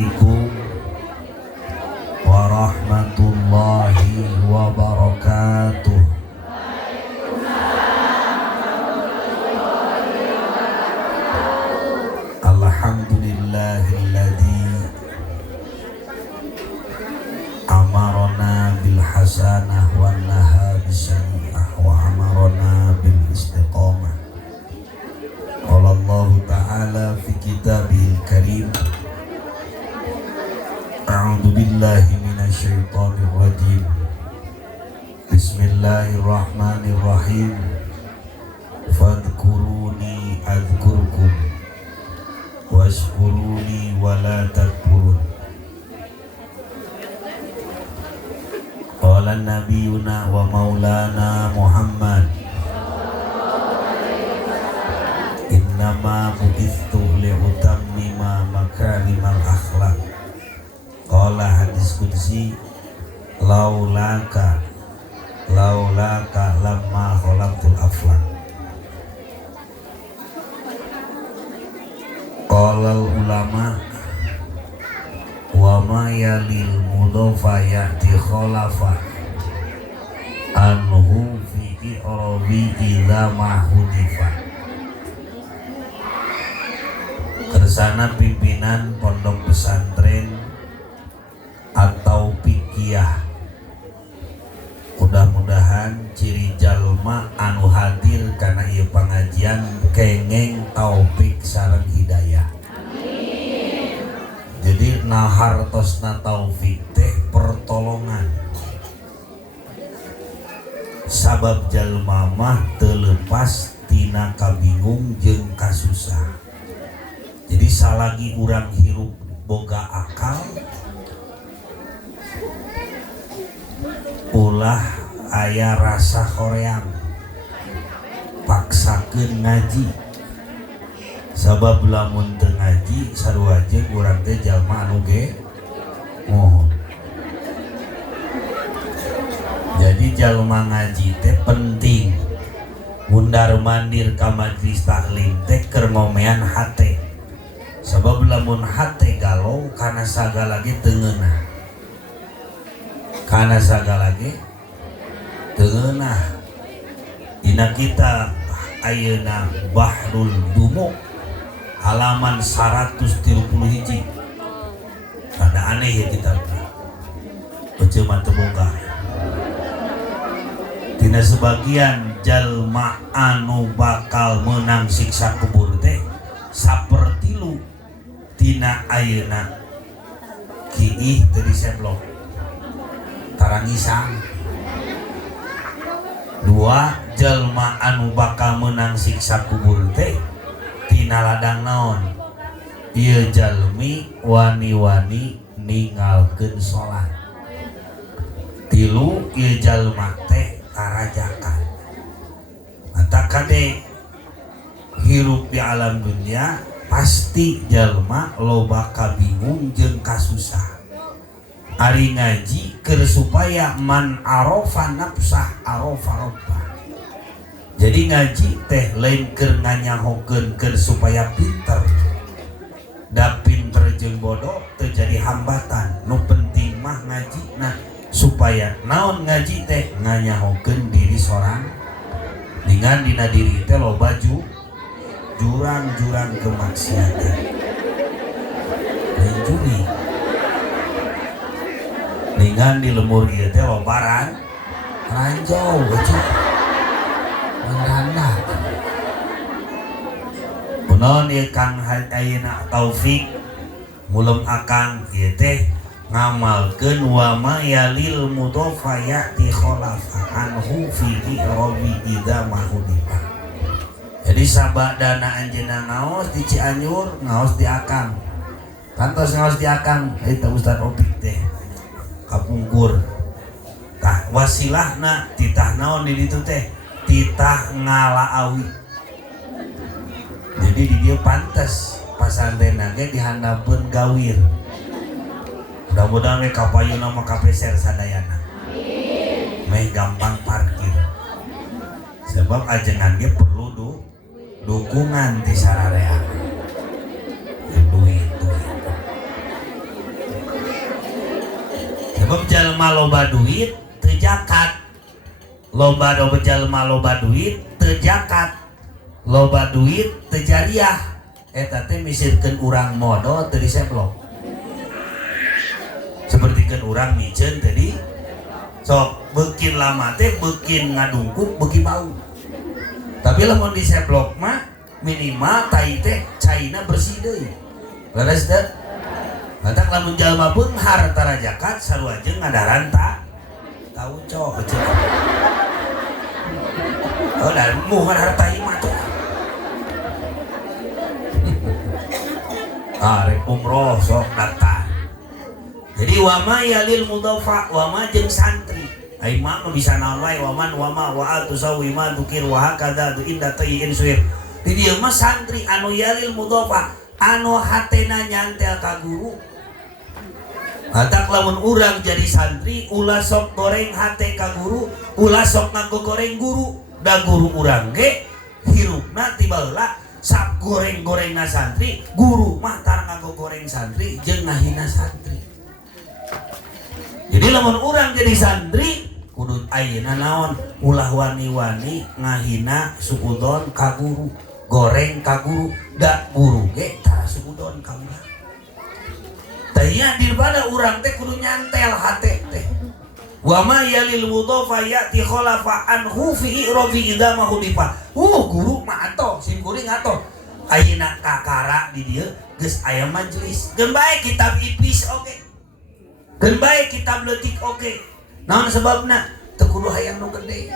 Assalamualaikum warahmatullahi wabarakatuh. Alhamdulillahilladzi amarona bil hasanah wa naha bisyai'ah wa amarona bil istiqamah. Qala Allah Ta'ala fi kitabihil karim, a'udzu billahi minasyaitonir rajim. Bismillahirrahmanirrahim. Fadhkuruni adzkurkum washkuruni wala takfurun. Qala nabiyuna wa maulana Muhammad, innama bu'ithu li'utammima makarimal akhlaq. Qala hadis qudsi, laulaka lamma khalaqtul aflaq. Qala ulama wa ma yalil mudhafa ya'ti khalafa anhu fi i'rabi idza ma hudifa. Kersana pimpinan pondok pesantren atau pikiyah, mudah-mudahan ciri jalma anu hadir karena ieu pengajian kengeng taufik sareng hidayah. Amin. Jadi nahartosna taufik teh pertolongan. Sabab jalma mah teu lepas tina kabingung jeung kasusah. Jadi salagi urang hirup boga akal, ulah aya rasa hoream, paksakeun ngaji. Sabab lamun teu ngaji sarua jeung urang teh jalma anu ge mohon. Jadi jalma ngaji teh penting. Mundar mandir ka majelis taklim teh keur ngomean hate. Sabab lamun hate galau kana sagala ge teu ngeunah. Kana sagala ge teu ngeunah. Dina kita ayeuna Bahrul Dumu halaman 131. Rada aneh ya kitabna. Beuceum mah teu boga. Dina sebagian jalma anu bakal menang siksa kubur teh sapertilu tina ayeuna kiih teu diseblok tarangisang. 2, jalma anu bakal menang siksa kubur teh tina ladang naon, ieu jalmi wani-wani ninggalkeun salat. 3, ieu jalma teh karajakan. Mata kade hirup di alam dunia pasti jalma loba kabingung jeung kasusah. Ari ngaji keur supaya man arofa nafsah arofa rabbah. Jadi ngaji teh lain keur nganyahokeun keur supaya pinter. Da pinter jeung bodoh teu jadi hambatan. Nu penting mah ngaji nah supaya naon ngaji teh nganyahokeun diri sorang. Dengan dina diri teh loba jurang-jurang kemaksiatan. Lain juri. Dengan di lemur ieu teh lobaran ranjau ecuk. Mengganda. Kunaon ieu Kang ayeuna taufik mulem akang ieu teh ngamalkeun wa ma yalil mudhafa ya'ti khalafa anhu fi i'rabi idza mahudifa. Jadi sabadana anjeunna ngaos di Cianjur, ngaos di Akang. Kantos ngaos di Akang, eta Ustaz Opik teh kapungkur. Tah wasilahna titah naon di ditu teh? Titah ngalaawi. Jadi di dieu pantes pasantrenna ge dihandapkeun gawir. Mudah-mudahan we kapayuna mah kapeser sadayana. Amin. Meh gampang parkir. Sebab ajengan ge perlu dukungan di sararea. Duit. sebab jalma loba duit teu zakat, loba jalma loba duit teu zakat, loba duit teu jariah, eta teh misirkeun urang modal teu diseblok. Sepertikeun urang miceun tadi sok beukin lama teh beukin ngadungkuk beuki bau. Tapi lamun diseblok mah minimal tai teh caina bersih deui. Leres teh? Hatak lamun jalma beunghar tara zakat sarua jeung ngadaran tahu cok kecil. Oh dan muhan harta imah tuh. Arek umroh sok datang. Jadi wama yalil mudhafa wama jeung santri. Ai mah nu bisa naon wae waman wama wa atusawi ma dukir wa hakada du inda tayyin suir. Di dieu mah santri anu yalil mudhafa anu hatena nyantel ka guru. Hatak lamun urang jadi santri ulah sok goreng hate ka guru, ulah sok nganggo goreng guru. Da guru urang ge hirupna ti baheula sak goreng-gorengna santri, guru mah tar nganggo goreng santri jeung ngahina santri. Jadi lamun urang jadi santri kudu ayeuna naon ulah wani-wani ngahina sukudon ka guru, goreng ka guru, da guru ge tara sukudon ka urang. Tanya daripada urang teh kudu nyantel hate teh. Wa ma yalil mudhafa ya'ti khalafa anhu fi i'rafi idza ma hudifa. Guru mah atoh sim kuring atoh. Ayeuna kakara di dieu geus aya majelis. Geun bae kitab ipis oge. Geun bae kitab leutik oge. Naon sebabna? Teu kudu hayang nu gede.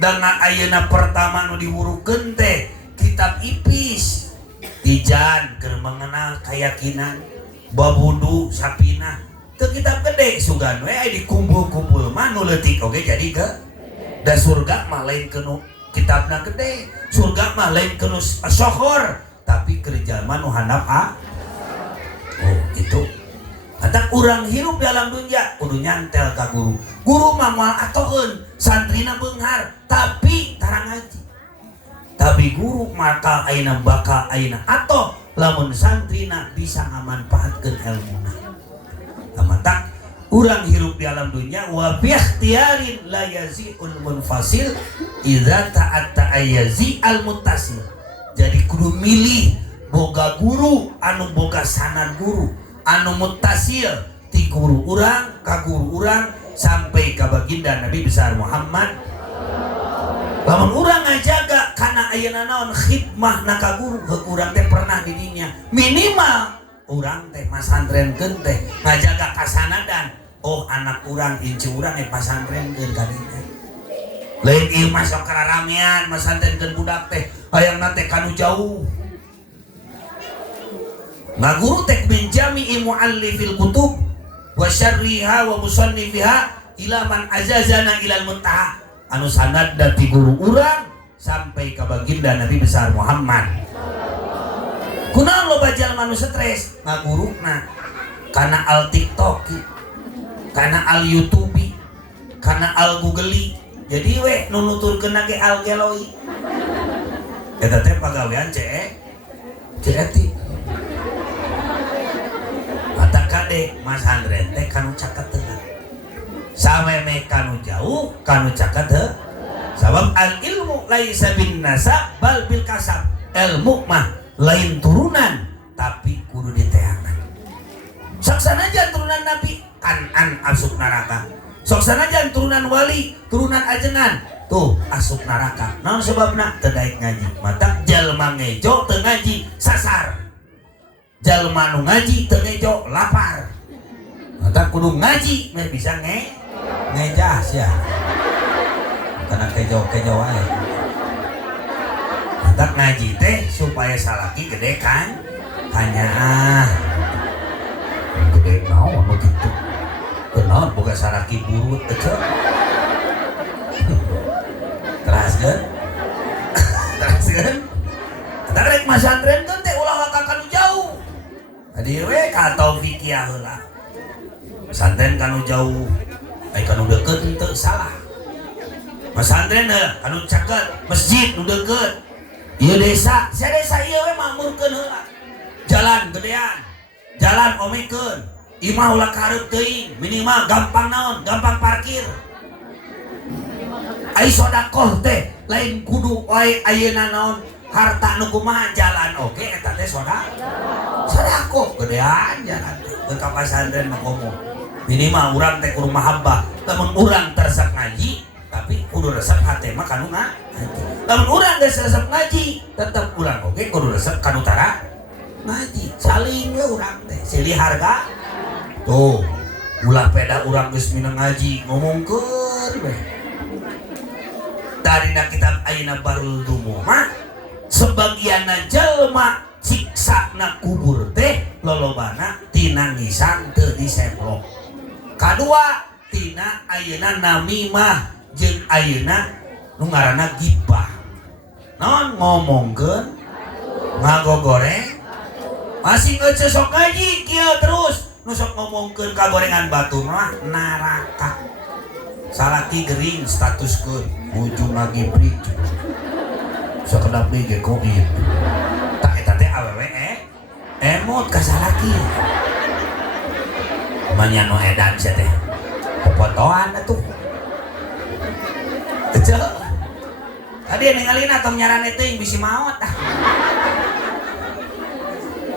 Dan ayeuna pertama nu diwurukeun teh kitab ipis. Tijan keur mengenal keyakinan babudu sapina teu kitab gede sugan we aya dikumpul-kumpul mah nu leutik oge jadi ke da surga mah lain kenu kitabna gede, surga mah lain kenu sohor tapi kerja mah nu handap itu. Hatak urang hirup dalam dunya kudu nyantel ka guru. Guru mah moal atoeun, santrina beunghar tapi tara ngaji. Tapi guru maka ayeuna bakal ayeuna atoh lamun santrina bisa ngamanfaatkeun ilmuna. Tamatak urang hirup di alam dunya wa bi ikhtiyarin la yazi'ul munfasil idza ta'atta ayazi al muttasil. Jadi kudu milih boga guru anu boga sanad guru anu muttasil ti guru urang ka guru urang sampai ka baginda Nabi besar Muhammad. Lamun urang ngajaga kana ayeuna naon khidmah na ka guru, urang teh pernah di dinya. Minimal urang teh masantrenkeun teh ngajaga kasanadan. Oh anak urang incu urang pasantrenkeun ka dinya. Lain ieu masuk ka ramean masantrenkeun budak teh hayangna teh kanu jauh. Ngaguru teh min jami'i muallifil kutub wa syarriha wa musannifiha ila man azazana ilal muntaha. Anu sanad dari guru urang sampai ke baginda Nabi besar Muhammad. Kunaon loba jalma nu stres ngaguruna kana al TikTok, kana al YouTube, kana al Google. Jadi we nu nuturkeun ge al geloi. Eta teh pagawean ceeti. Mata kade Mas Andren teh kanu caket teuing. Sameme kanu jauh kanu caket teu. Sabab al ilmu laisa bin nasab bal bil kasab. Ilmu mah lain turunan tapi kudu diteangan. Sok sanajan turunan Nabi an asup neraka. Sok sanajan turunan wali, turunan ajengan tuh asup neraka. Naon sebabna teu daek ngaji. Matak jalma ngejo teu ngaji sasar. Jalma nu ngaji teu ngejo lapar. Matak kudu ngaji meh bisa ngejas ya. Karena kejo wae. Matak ngaji teh supaya salaki gede kan? Hanya gede naon begitu. Kenaon boga saraki burut teh. Teraskeun. Eta rek masantrenkeun teh ulah ka kanu jauh. Tadi we ka taufiqiyah heula. Pesantren kanu jauh, ai kanu deukeut teu salah. Pesantren kanu caket, masjid nu deukeut. Ieu desa, sia desa ieu we makmurkeun heula. Jalan gedean, jalan omekeun. imah ulah karep teuing minimal gampang naon gampang parkir ai sodakoh teh lain kudu wae ayeuna naon harta nu kumaha jalan oge eta teh sodakoh gedean jalan ke ka pasantren mah komo minimal urang teh kudu mahabbah lamun urang tersep ngaji tapi kudu resep hate mah kanu ngaji lamun urang geus resep ngaji tetep urang oge kudu resep kanu tara ngaji saling we urang teh silih harga tuh ulah peda urang geus minang ngaji ngomongkeun we darina kitab ayeuna Barul Dumu mah sebagianna jelema siksana kubur teh lolobana tina ngisan teu disemplok kadua tina ayeuna namimah jeung ayeuna nu ngaranna gibah naon ngomongkeun ngagogoreng masih ngece sok ngaji kieu terus nu sok ngomongkeun kagorengan batu mah naraka salaki gering statuskeun ujung lagi prik sakedap ge koib tak eta teh awewe emot ka salaki manya no edan sia teh popotoan atuh kecil tadi ningalina tong nyarane teuing bisi maot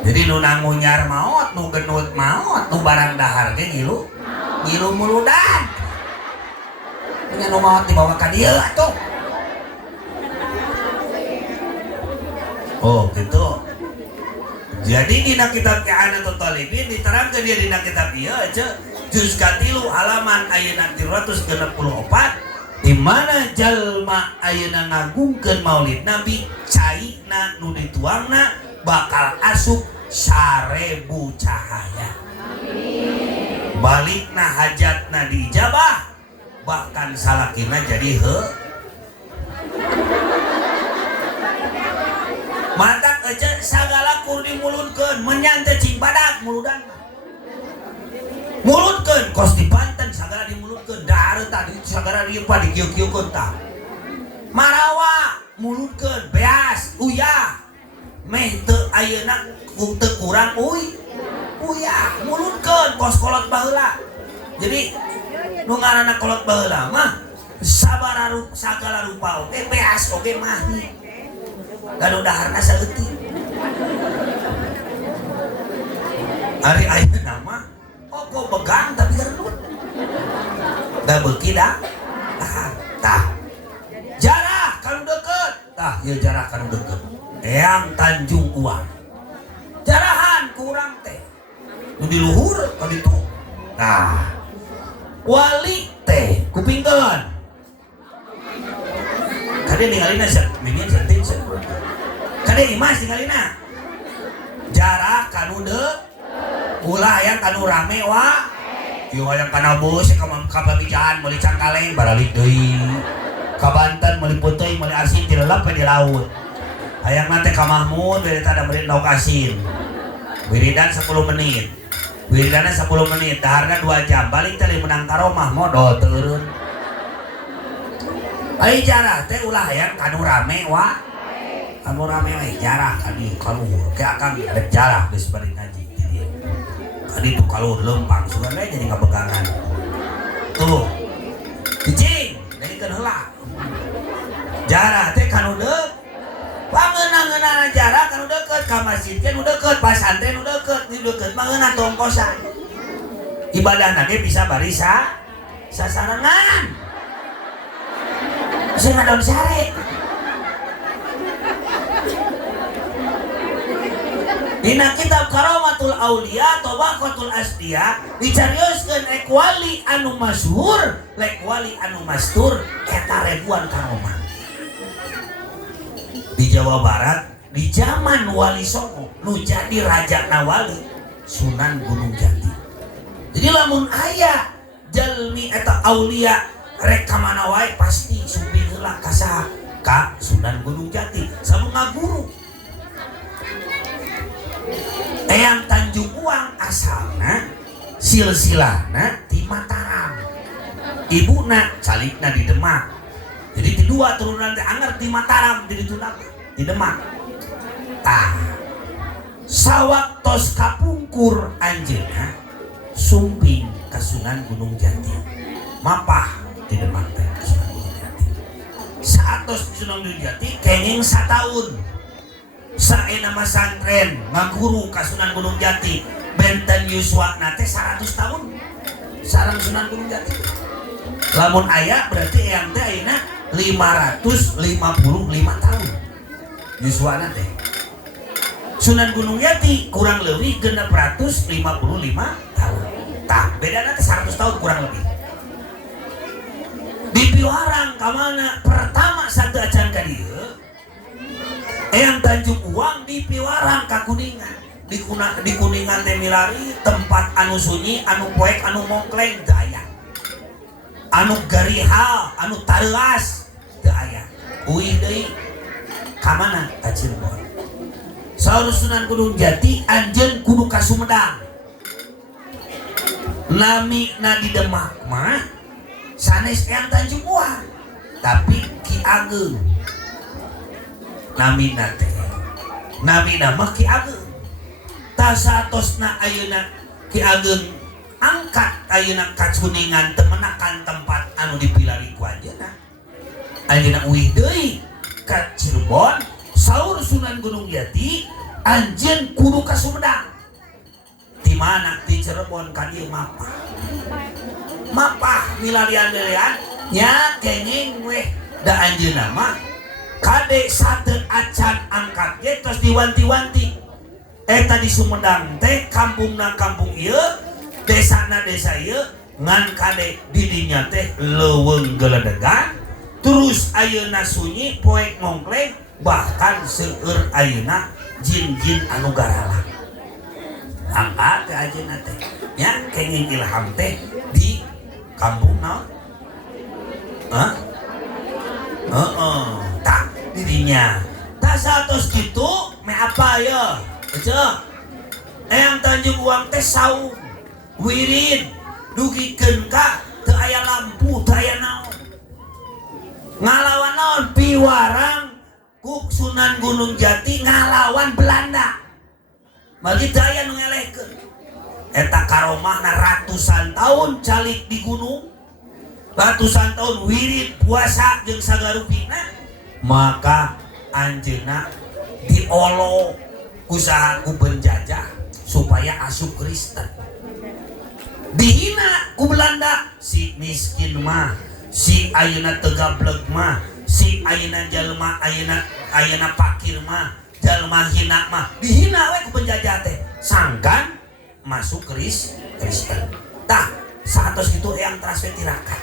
jadi nu nangunyar maot nu genut maot nu barang dahar ge ngilu muludan punya nu maot dibawa ka dieu atuh oh gitu jadi dina kitab I'anatul Talibin diterangkeun dia dina kitab ieu juz katilu halaman ayeuna 364 di mana jalma ayeuna ngagungkeun maulid nabi caina nu dituangna bakal asup 1000 cahaya balikna hajatna dijabah bahkan salakina jadi matak aja sagala kur dimulutkeun menyan teh cing badak muludan mulutkeun kos dipanten sagala dimulutkeun dahareut tadi sagala dieu pa dikieu-kieukeun tah marawa mulutkeun beas uyah meh teu ayeuna teu kurang uyah mulutkeun kos kolot baheula jadi nu ngaranna kolot baheula mah sagala rupa oge beas oge mahni gadu daharna saeutik ari ayeuna mah ogo begang tapi gerenut da beuki da tah jarah kanu deukeut tah ieu jarah kanu deukeut Eyang Tanjung Uang jarahan kurang teh nu di luhur ka ditu nah wali teh kupingkeun kade ningalina minin sentin kade imas ningalina jarak kanu deuk ulah hayang kanu rame wa ieu hayang kana bus ka Babijan meuli Cangkaleng baralik deui ka Banten meuli Puteuy meuli Asin ti lelep di laut hayang nate ka Mahmud bere tada meureun lauk asin wiridan 10 menit wiridana 10 menit daharna 2 jam balik teh menang ka Romah modal teureun ai jarah teh ulah hayang kanu rame wa anu rame we jarah kadi kaluhur ke akang rek jarah geus bari ngaji di dieu kadi tu kaluhur lempang sugan we jadi kabegangan tuh cicing dalikeun heula jarah teh kanu deuk pangeunang-eunana jarah kanu deukeut ka masjid teh nu deukeut pasantren nu deukeut nu deukeut mah ngeunah tong kosan ibadahna ge bisa bari sasarengan sing ngadon sare dina kitab Karamatul Aulia Tabaqatul Asdiya dicarioskeun ek wali anu masyhur lek wali anu mastur eta ribuan karomah di Jawa Barat di zaman Wali Songo nu jadi raja nawali Sunan Gunung Jati jadi lamun aya jalmi eta aulia rek ka mana wae pasti suping heula ka saha ka Sunan Gunung Jati sabung ngaguru Eyang Tanjung Uang asalna silsilahna di Mataram ibuna calikna di Demak jadi ti dua turunan teh anger di Mataram jadi tunang di Demak tah sawaktos kapungkur anjeunna sumping ka Sunan Gunung Jati mapah di Demak teh ka Sunan Gunung Jati saatos di Sunan Gunung Jati kenging sataun saena masantren ngaguru ka Sunan Gunung Jati benten yuswana teh 100 tahun sareng Sunan Gunung Jati lamun aya berarti eyang teh ayeuna 555 tahun yuswana teh Sunan Gunung Jati kurang lebih 655 tahun tah bedana teh 100 tahun kurang lebih di Piwarang kamana pertama satu acan ka dieu eyang Tanjung Uang di Piwarang ka Kuningan di Kuningan teh milari tempat anu sunyi anu poek anu mongkleng teu aya anu garihal anu tareas teu aya uih deui ka mana ka Cirebon saur Sunan Gunung Jati anjeun kudu ka Sumedang nami na di Demak mah sanes eyang Tanjung Uang tapi Ki Ageng nami na teh nami nama Ki Ageng tasatosna ayeuna Ki Ageng angkat ayeuna ka Kuningan teu menakan tempat anu dipilari ku anjeunna anjeunna uih deui ka Cirebon saur Sunan Gunung Jati anjeun kudu ka Sumedang di mana di Cirebon ka dieu mapah milarian-milarian nya kenging weh da anjeunna mah kade sateu acan angkat ge tos diwanti-wanti eta di Sumedang teh kampungna kampung ieu desana desa ieu ngan kade di dinya teh leuweung geledegan terus ayeuna sunyi poek mongkleng bahkan seueur ayeuna jin-jin anu garala angka teh ajeuna teh nya kenging ilham teh di kampung naon tak dirinya tak satos gitu me apa ya cek eyang Tanjung Uang teh saung wirid dugikeun ka teu aya lampu teu aya naon ngalawan naon Piwarang ku Sunan Gunung Jati ngalawan Belanda bagi teu aya nu ngelehkeun eta karomahna ratusan tahun calik di gunung ratusan tahun wirid puasa jeung sagarupina maka anjeunna diolo usaha ku penjajah supaya asup Kristen dihina ku Belanda si miskin mah si ayeuna teu gablek mah si ayeuna jalma ayeuna fakir mah jalma hina mah dihina we ku penjajah teh sangkan masuk Kristen tah satos kitu eyang traswe tirakat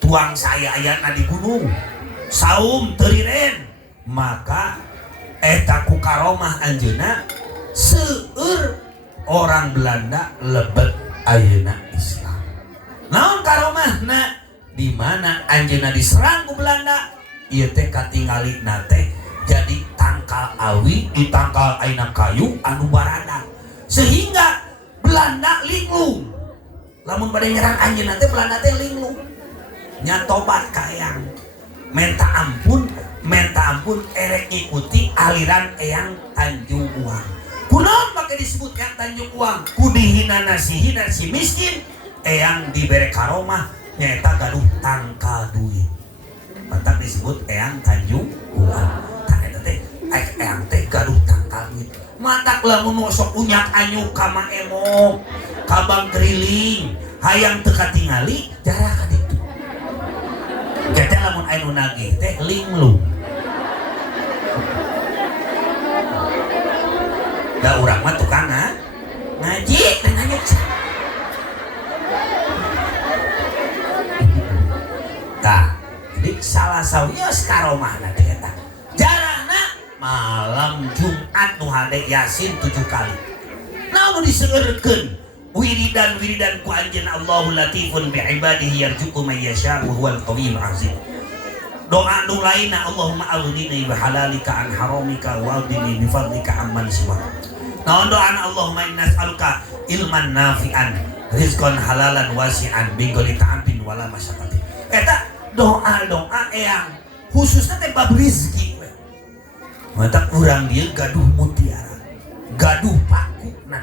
tuang saya ayana di gunung saum teriren maka eta ku karomah anjeunna seueur orang Belanda lebet ayeuna Islam naon karomahna di mana anjeunna diserang ku Belanda ieu teh katinggalina teh jadi tangkal awi di tangkal aina kayu anu baradang sehingga Belanda linglung lamun bade nyerang anjeunna teh Belanda teh linglung nya tobat ka eyang minta ampun erek ikuti aliran eyang Tanjung Uang kunaon make disebut eyang Tanjung Uang ku dihinana si hina si miskin eyang dibere karomah nyaeta gaduh tangkal duit mantap disebut eyang Tanjung Uang tah eta teh eyang teh gaduh tangkal duit matak lamun sok unyak anyuk ka Maemo ka Bang Kriling hayang teu katingali jarak ka ditu jadi lamun anu nagih teh linglung da urang mah tukang ngaji dan nganyut tah jadi salah sawios karomahna teh eta jarana malam Jumat nu hade Yasin 7 kali namun diseureurkeun wiridan ku anjeun Allahu latifun bi ibadihi yarzuqu may yasha wa huwal qawiyul azim doa nu lainna Allahumma aghnini bi halalika an haramika wa aghnini bi fadlika amman siwa naon doana Allahumma inna nas'aluka ilman nafi'an rizqan halalan wasi'an bi ghairi ta'abin wala masyaqqati eta doa eyang khususna teh bab rezeki we mantap urang dieu gaduh mutiara gaduh pakuna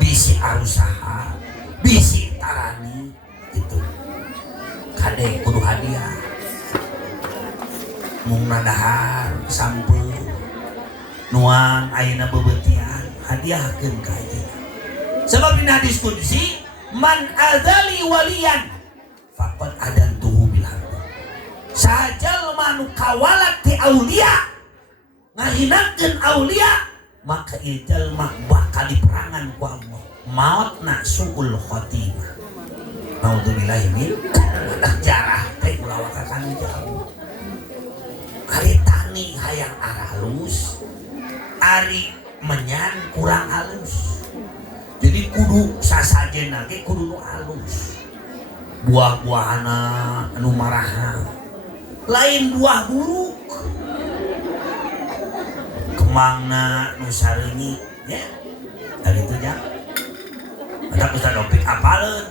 bisi arusaha mung nadahar sampeur nuang ayeuna bebetian hadiahkeun ka ayeuna. Sebab dina hadis qudsi man adzali waliyan faqad adantuhu bil harb. Sajal manu kawalat ti aulia ngahinakeun aulia maka ieu jalma bakal diperangan ku Allah. Mautna suul khotimah. Naudzubillah min jarah teh ulah wakakan jauh. Ari tani hayang halus, ari menyan kurang halus. Jadi kudu sasajeuna ge kudu nu halus. Buah-buahana anu maraha. Lain buah buruk. Kemangna nu sareunyi ya. Dari itu nya. Ada Ustaz Opik apaleun.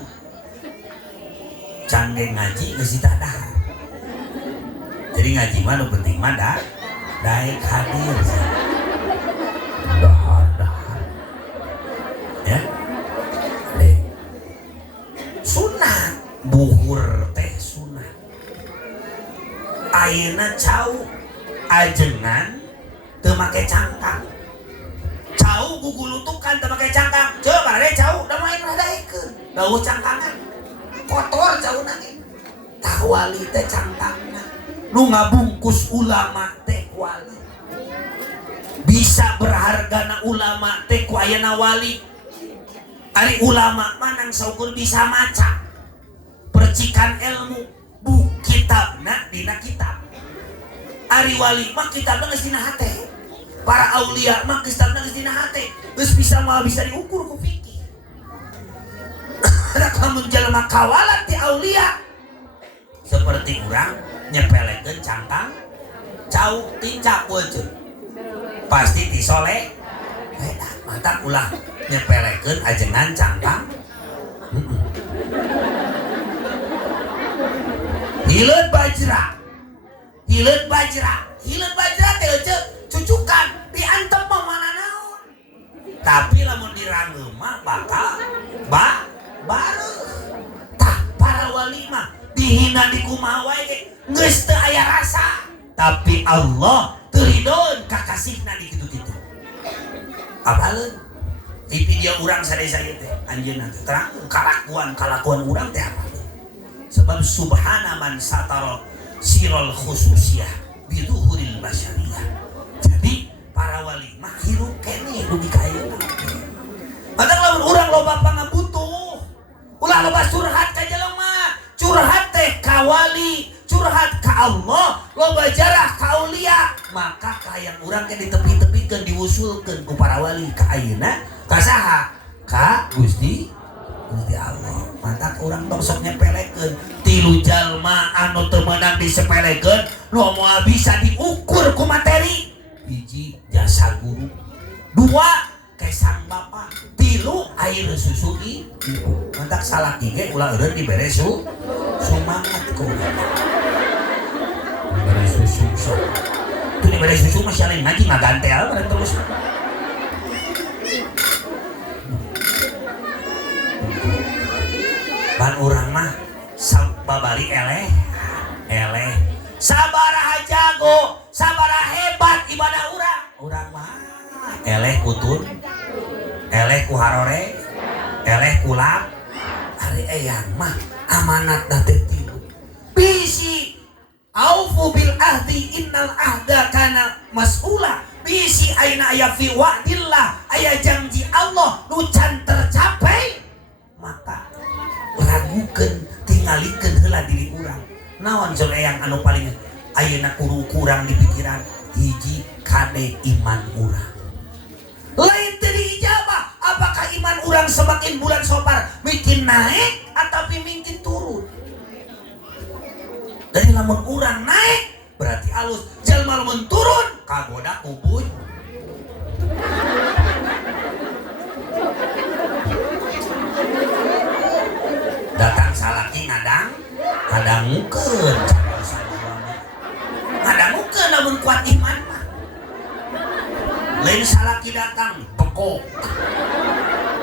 Canggih ngaji geus ditadahar. Jadi ngaji mah nu penting mah daek hadir. Dahar. Ya. Sunat buhur teh sunat. Ayeuna cau ajengan teu make cangkang. Cau gugulutukan teu make cangkang. Coba bade cau da main daekeun. Dawuh cangkangan. Kotor cauna ge. Tah wali teh cangkangna. Nu ngabungkus ulama teh wali. Bisa berhargana ulama teh ku ayeuna wali. Ari ulama manang saukur bisa maca percikan ilmu bu kitabna dina kitab. Ari wali mah kitabna geus dina hate. Para aulia mah kitabna geus dina hate. Geus bisa diukur ku fikih. Da kamun jelema kawalat ti aulia seperti urang nyepelekeun cangkang cau tincak weuceun. Pasti ti soleh beda mata ulah nyepelekeun ajengan cangkang. Hileut bajra teh euceuk cucukan diantem mah mana naon. Tapi lamun dirangeum mah bakal baru. Tah para wali mah dihina di kumaha wae ge geus teu aya rasa. Tapi Allah teu ridoeun ka kasihna di kitu-kitu. Apaleun? Ipi dia urang sadesa ieu teh anjeunna terang kalakuan urang teh apa? Sebab subhana man satara sirul khususiyah biduhuril basyariyah. Jadi para wali mah hirup keneh dugi ka ayeuna. Padahal lamun urang loba pangabutuh, ulah loba curhat ka jelema, curhat teh ka wali, curhat ka Allah, loba jarah ka aulia, maka kayang urang teh ditepi-tepikeun diusulkeun ku para wali ka ayeuna ka saha? Ka Gusti Allah. Mantap urang tong sok nyepelekeun tilu jalma anu teu meunang disepelekeun nu moal bisa diukur ku materi. Hiji jasa guru, dua kesang bapa, tilu air susu ibu. Mantap salaki ge ulah eureun dibere sumangat ku. Dibere susu. Tu dibere susu mah sia lain ngaji ngagantel bareng terus. Ban urang mah babari eleh sabaraha jago sabaraha hebat ibadah urang mah eleh kutun eleh ku harore eleh kulap ari eyang mah amanat da teh tilu bisi aufu bil ahdi innal ahda kana mas'ula bisi aina aya fi wa'dillah aya janji Allah nu can tercapai maka ragukeun tingalikeun heula diri urang. Naon cenah yang anu paling ayeuna kudu kurang di pikiran hiji kade iman urang. Lain teu diijabah apakah iman urang semakin bulan sopar bikin naik atau bikin turun. Dari lamun urang naik berarti alus, jalma lamun turun kagoda kubuy. Datang salaki ngadangukeun lamun kuat iman mah. Lain salaki datang bekok,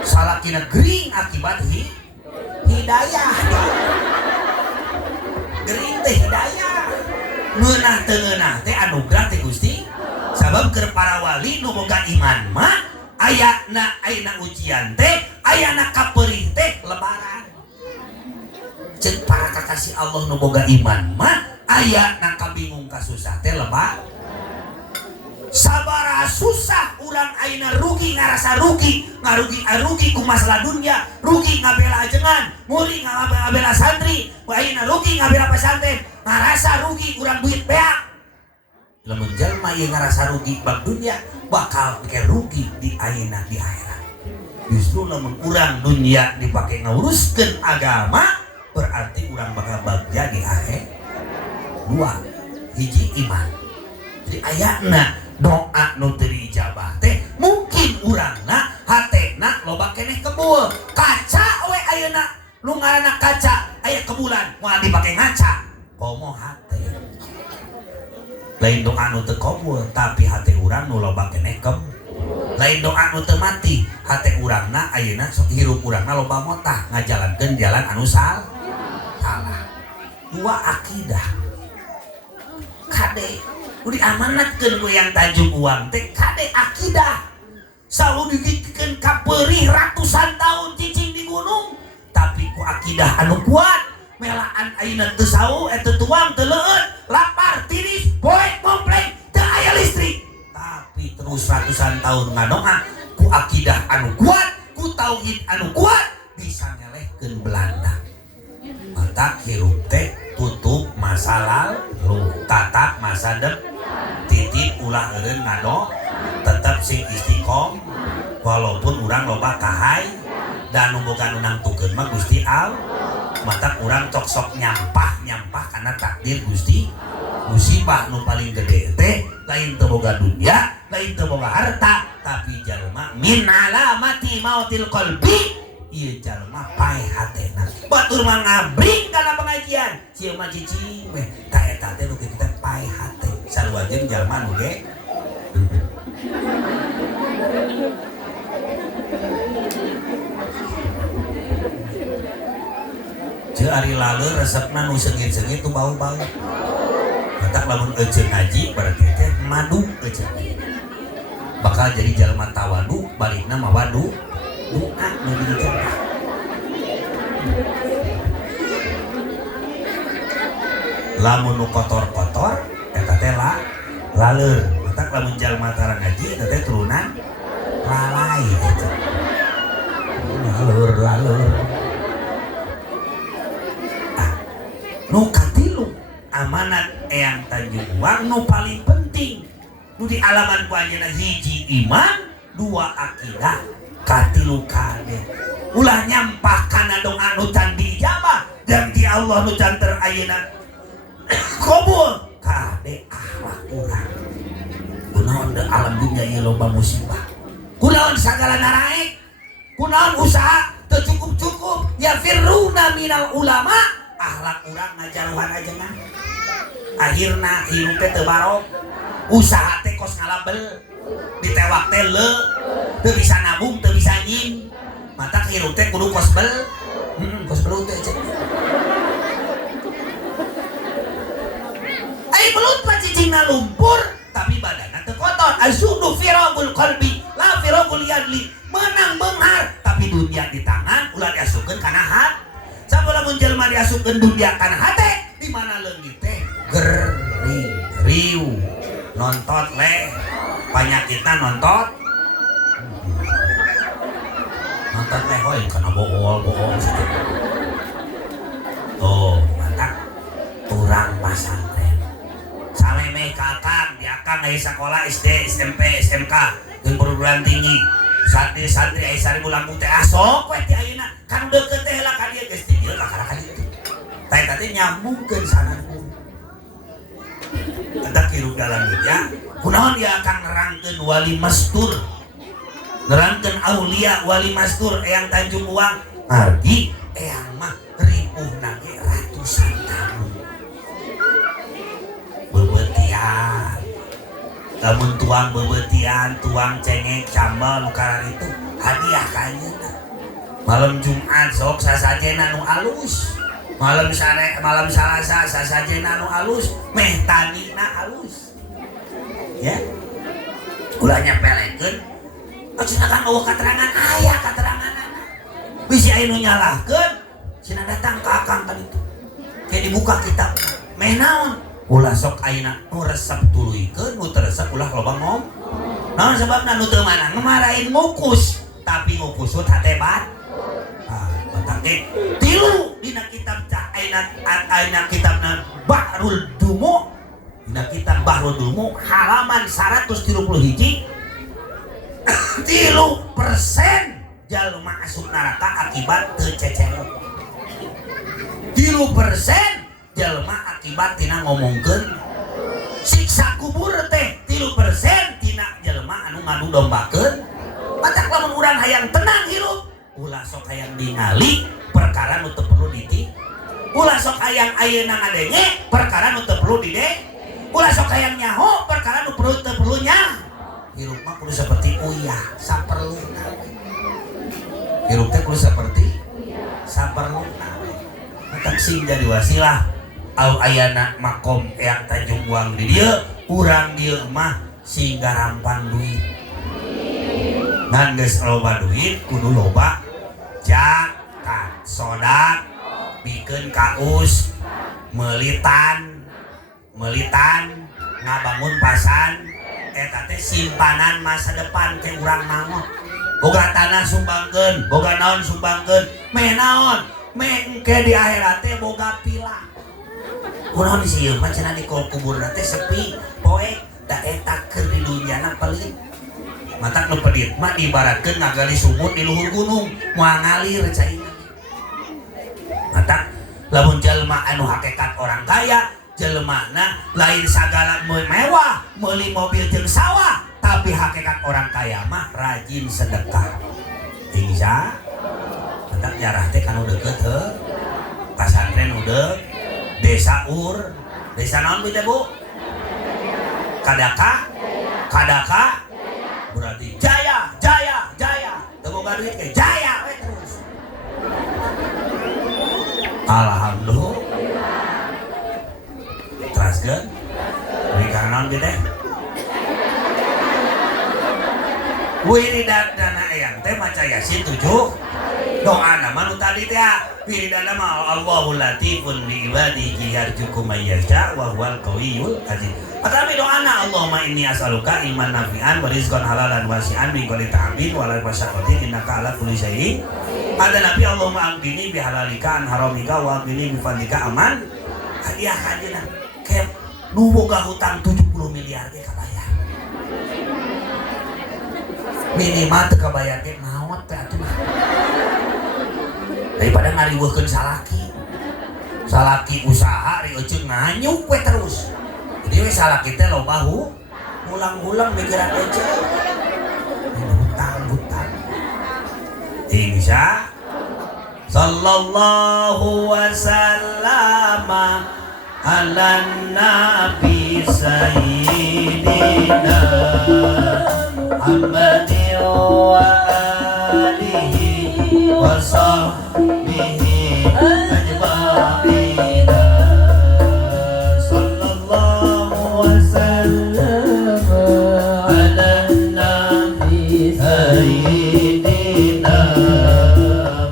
salakina gering akibat hidayah. Gering teh hidayah. ngeunah teu ngeunah teh anugerah teh Gusti. Sabab keur para wali nu boga iman mah ayana ujian teh ayana kapeurih teh lebaran. Ceuk para kakasih Allah nu boga iman mah ayana kabingung kasusah teh lebaran. Sabaraha susah urang ayeuna rugi ngarasa rugi ku masalah dunia, rugi ngabela ajengan, murid ngabela santri, ayeuna rugi ngabela pesantren, ngarasa rugi urang duit beak. Lamun jalma ieu ngarasa rugi bab dunia bakal ke rugi di ayeuna di akhirat. Justru lamun urang dunia dipake nguruskeun agama berarti urang bakal bagja di akhirat. Dua, hiji iman. Jadi ayatna doa nu teu dijabah teh mungkin urangna hatena loba keneh kebul kaca we ayeuna nu ngaranna kaca aya kebulan moal dipake ngaca komo hate lain doa nu teu kabul tapi hate urang nu loba keneh kebul lain doa nu teu mati hate urangna ayeuna sok hirup urangna loba motah ngajalankeun jalan anu salah. Dua, akidah. Kade udah amanatkeun ku yang Tanjung Uang teh kade akidah. Sawu digigikeun kapeurih ratusan tahun cicing di gunung, tapi ku akidah anu kuat. Melaan ayeuna teu sawu teu tuang teu leueut, lapar, tiris, poek, komplek, teu aya listrik. Tapi terus ratusan tahun ngadoa ku akidah anu kuat, ku tauhid anu kuat bisa nyelehkeun Belanda. Mata hirup teh tutup masa lalu, tatap masa depan. Titip ulah eureun ngado tetep sing istiqom walaupun urang loba kahay dan boga nu nangtukeun mah Gusti Allah. Mata urang cok sok nyampah karena takdir Gusti. Musibah nu paling gede teh lain teu boga dunya, lain teu boga harta, tapi jalma min alamati mautil qalbi. Ieu jalma paeh hatena. Batur mah ngabring kana pengajian, sieu mah cicing we. Ta eta teh nu kita paeh hate. Sarua jeung jalma nu ge. Ceu ari laleur resepna nu seungit-seungit tu bau-bau. Matak lamun euceun ngaji berarti teh madu euceun. Bakal jadi jalma tawadu, balikna mah wadu. Doa nu dijabah. Lamun nu kotor-kotor eta teh laleur. Matak lamun jalma tara ngaji eta teh turunan lalai eta. Laleur. Nu katilu amanat eyang Tanjung Uang nu paling penting nu di alaman ku anjeunna hiji iman, dua akidah, katilu kade ulah nyampah kana doa nu can dijabah janji Allah nu can teu ayeuna qabul kade akhlak urang. Kunaon da alam dunya ieu loba musibah, kunaon sagala naraek, kunaon usaha teu cukup ya firruna minal ulama. Akhlak urang ngajaruhan ajengan akhirna hirup teh teu barok, usaha teh kos ngalabel, ditewak teh leu, teu bisa nabung, teu bisa nyim. Mata hirup teh kudu kos bel, kos belut teh cek. Ai belut mah cicingna lumpur, tapi badanna teu kotor. Asyudu firagul qalbi, la firagul yadli. Menang beunghar, tapi dunia di tangan ulah diasupkeun kana hati. Sabala mun jelema diasupkeun dunia kana hate, di mana leungit teh gering, riuh, nontot leh, panyakitna nontot leh hoy kana bohol. Oh, mantap. Urang pasantren. Salemeh ka akang, di akang aya sakola SD, SMP, SMK, jeung perguruan tinggi. Santri aya 1000 lampu teh asok we ti ayeuna kan deukeut teh heula ka dieu geus ti dieu ka dieu. Eta teh nyambungkeun sanadku. Eta kiru dalam dunya, kunaon dia akan nerangkeun wali mastur. Nerangkeun aulia wali mastur eyang Tanjung Uang. Margi eyang mah ripuhna ge ratusan tahun. Bebeutian. Lamun tuang bebetian, tuang cengeng, sambal, nukaran itu hadiah ka anjeunna. Malam Jumat sok sasajena nu alus. malam Salasa sasajeuna anu alus meh tanina alus ya ulah nyepelekeun cenah kan eueuh katerangan aya kateranganana bisi aya nu nyalahkeun cenah datang ka akang tadi itu kayak dibuka kitab meh naon ulah sok ayeuna nu resep tuluykeun nu teu resep ulah loba ngom naon sebabna nu teu mana ngemarahin ngukus tapi ngukus hate bat matangke tilu dina kitab ayeuna kitabna Bahrul Dumu dina kitab Bahrul Dumu halaman 131 3% jalma asup neraka akibat teu cecenguk 3% jalma akibat tina ngomongkeun siksa kubur teh 3% tina jalma anu ngadu dombakeun matak lamun urang hayang tenang hirup ulah sok hayang ningali perkara nu teu perlu diti ulah sok hayang ayeuna ngadenge perkara nu teu perlu dide ulah sok hayang nyaho perkara nu perlu teu perlu nyah hirup mah kudu seperti uya saperluna hirup teh kudu seperti saperluna matak sing jadi wasilah au ayana makom yang Tanjung Buang di dieu urang dieu mah sing garampan duit ngan geus loba duit kudu loba zakat sodak pikeun kaus melitan ngabangun pasan eta teh simpanan masa depan teh urang mangot boga tanah sumbangkeun boga naon sumbangkeun meh naon meh engke di akhirat teh boga pila kunaon di sieu mah cenah di kuburna teh sepi poek da eta keur di dunyana pelit matak nu pedit mah diibaratkeun ngagali sumur di luhur gunung moal ngalir caina matak lamun jalma anu hakikat orang kaya jelmana lain sagala mewah meuli mobil jeung sawah tapi hakikat orang kaya mah rajin sedekah bisa matak nyarah teh kan deukeut heuh pasantren udah desa desa naon teh Bu kadaka berarti jaya teu boga duit ke jaya we terus alhamdulillah teraskeun beri ka naon teh wiridana eyang teh maca Yasin 7 doa nama nu tadi teh wiridana mah Allahul Latifun bi ibadihi yarzuqu may yasha wa huwal qawiyyul aziz tapi doana Allahumma inni as'aluka ilman nafi'an wa rizqan halalan wasi'an min kulli ta'abin wa la masyaqqatin innaka ala kulli syai'in ada nabi Allahumma aqini bi halalika an haramika wa aqini bi fadlika aman hadiah hadina kayak nu boga hutang 70 miliar ge kabayar minimal teu kabayar ge naon teh atuh daripada ngariweuhkeun salaki usaha ri euceung nganyuk we terus jadi we salaki teh loba ulang-ulang mikiran euceung hutang insya sallallahu wasallama ala nabi sayyidina Muhammadin wa alihi wa sahbihi ajma'in sallallahu wasallama ala nabi sayyidina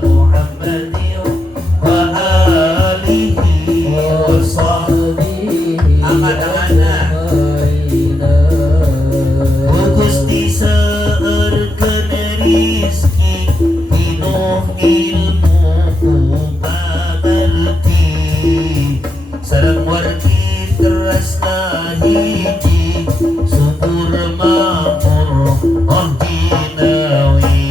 Muhammadin wa alihi wa sahbihi ajma'in Gusti seurkeun rizki pinuh ilmu baberti sareng wargi tresna hiji subur makmur dinawi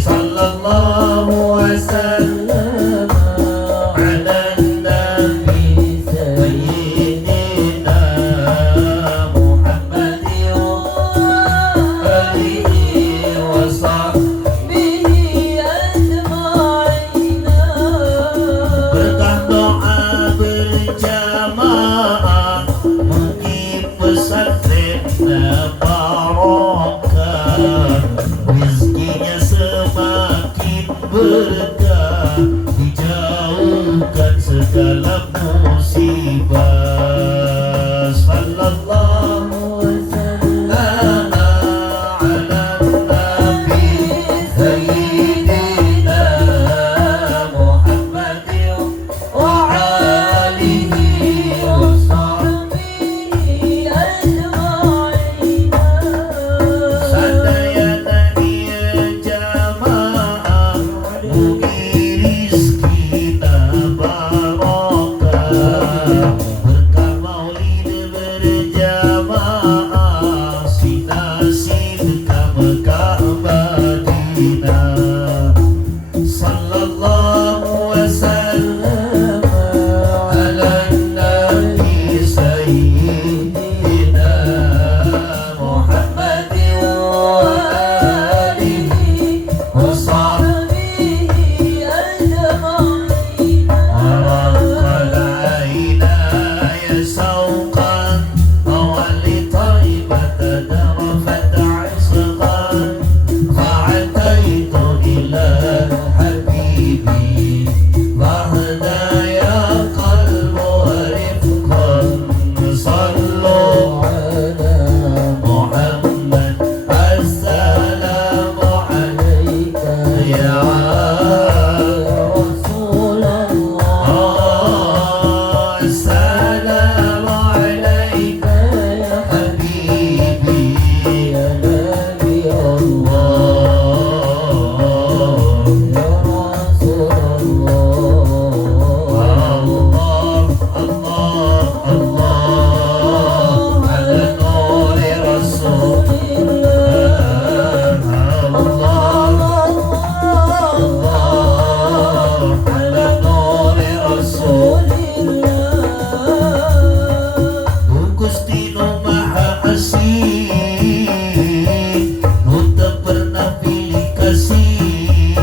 sallallahu wasallam ala nabi sayyidina Muhammadin alihi wa sahbihi ajma'in berkah doa berjamaah mugi pesantren barokah rezekinya semakin berkah dijauh dalam musibah. Sallallahu wasallam ala nabi sayyidina Muhammadin wa alihi wa sahbihi ajma'in. Sadayana iya jamaah mugi rizki tabarokah, berkah maulid berjamaah, sinasib ka Mekah Madinah. Sallallahu wasallam ala nabi sayyidina Muhammadin wa alihi wa sahbihi ajma'in. Waraqal aina ya sawqan awali taibata darafat asqan, fa'ataitu ila habibi wahda ya qalbu rifqan. Sallu ala Muhammad assalamu alayka ya Rasulullah, assalamu alayka ya habibi ya nabi Allah ya Rasulullah. Allah Allah ala nuri rasulillah. Allah Allah ala nuri rasulillah. Gusti nu maha asih, nu teu pernah pilih kasih,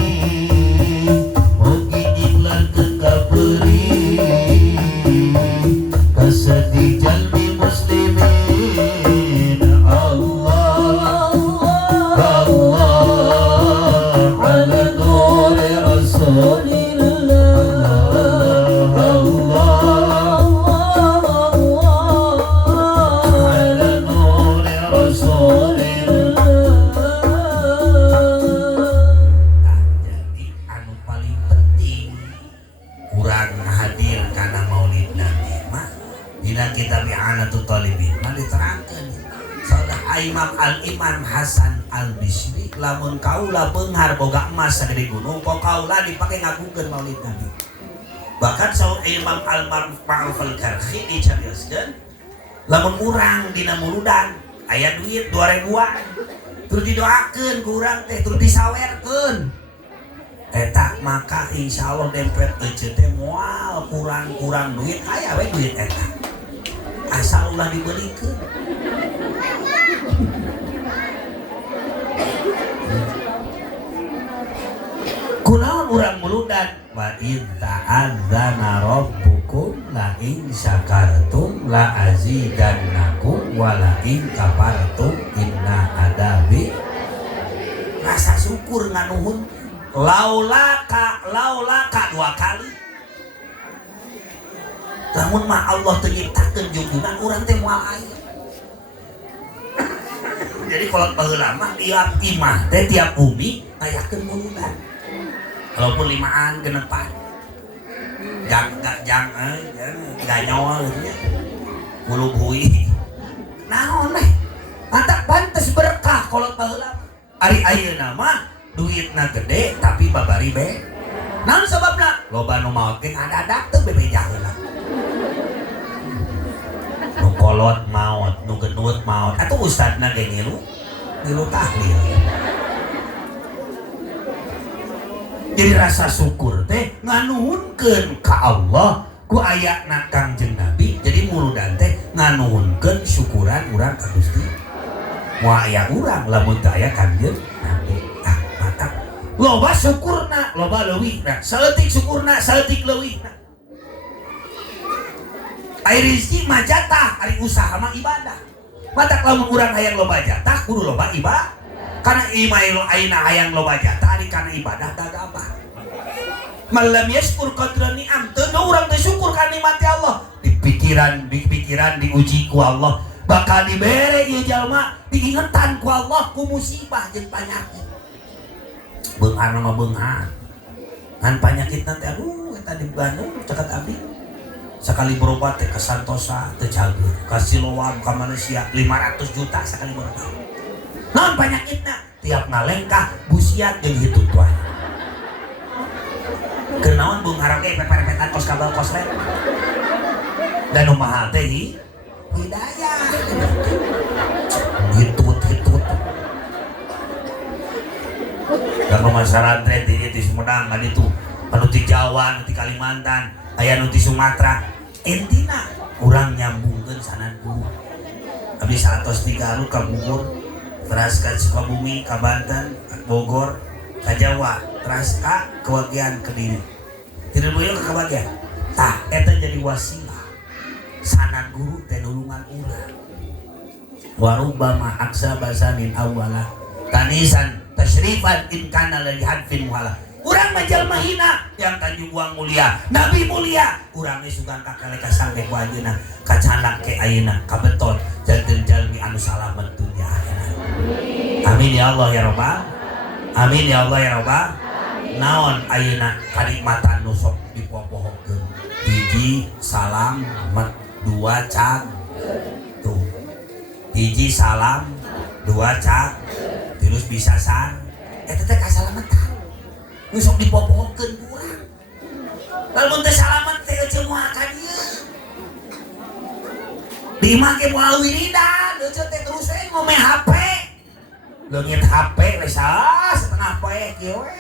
mugi ikhlakeun kaberi, kasedi jalmi muslimin. Allah Allah ala nuri rasulillah. Ala nuri rasulillah. Jadi anu paling penting kurang hadir karena maulid Nabi mah dina kitab I'anatul Talibin mah diterangkeun saudah Imam Al-Imam Hasan Al-Bisri, lamun kaula beunghar boga emas sagede gunung kok kaula dipake ngagukeun maulid Nabi. Bahkan saur Imam Al-Ma'ruf Al-Karhi dicarioskeun lamun urang dina muludan aya duit 2000-an terus didoakeun ku urang teh terus disawerkeun eta maka insyaallah dempet teu teh moal kurang-kurang duit aya we duit eta asal ulah dibelikeun. Kunaon urang muludan wa id ta'adzana rabbukum la in syakartum la azidannakum wa la in kafartum inna adabi. Rasa syukur nganuhun laulaka 2 kali. Lamun mah Allah teu nyiptakeun junjungan urang teh moal aya. Jadi kalau baheula mah tiap imah teh tiap bumi ngayakeun muludan. Walaupun 5an genepan. Ganyol gitu ya. Bulu bui. Naon meh? Mantap pantes berkah kalau baheula. Ari ayeuna mah duitna gede tapi babari be. Naon sababna? Loba nu maot ge ngadadak teu bebeja heula. Nu kolot maot, nu genut maot. Atuh ustadna ge ngilu tahlil. Jadi rasa syukur teh nganuhunkeun ka Allah ku ayana Kangjeng Nabi. Jadi muludan teh nganuhunkeun syukuran urang ka Gusti. Moal aya urang lamun teu aya Kangjeng Nabi. Tah mantap. Loba syukurna, loba leuwihna. Saeutik syukurna, saeutik leuwihna. Ai rezeki mah jatah, ari usaha mah ibadah. Matak lamun urang hayang loba jatah kudu loba ibadah. Karena imail aina hayang loba jatah ari kana ibadah gagabah. malam yaskur qadra ni'am teu urang teu syukur ka nikmat Allah di pikiran diuji ku Allah bakal dibere ieu jalma diingetan ku Allah ku musibah jeung panyakit beunghar mah beunghar ngan panyakit nanti aduh eta di Bandung cekat abdi sekali berobat teh ka Santosa teu cager ka Siloam ka Malaysia 500 juta sekali berobat naon panyakitna tiap ngalengkah busiat jeung hitut wae kenaon beunghar ge peperepetan kos kabel kos rek dan nu mahal teh hidayah hitut dan pemasaran tren di Sumedang kan itu anu di Jawa anu di Kalimantan aya anu di Sumatera intina urang nyambungkeun sanan guru abdi satos di Garut ka Bogor teras ka Sukabumi ka Banten Bogor ka Jawa teras ka kewagian Kediri tidak boleh ke kebagian tah eta jadi wasilah sanan guru teh nulungan urang warubama aksa basanin awala tanisan tasyrifan in kana lali hadfin muhala urang mah jalma hina yang Tanjung Buang mulia nabi mulia urang geus sugan ka kale ka sangge ku ajeuna ka canak ke ayeuna ka beton janten jalmi anu salamet dunya akhirat amin ya Allah ya rabbal amin ya Allah ya rabbal naon ayeuna kanikmatan nu sok dipopohokeun hiji salam dua cag tuh hiji salam dua cag terus bisa san eta teh kasalametan nu sok dipopohokeun ku urang lamun teh salamet teh eueuh moal ka dieu dimake moal wiridan eueuh teh terus we ngome HP leungit HP we setengah poe kieu we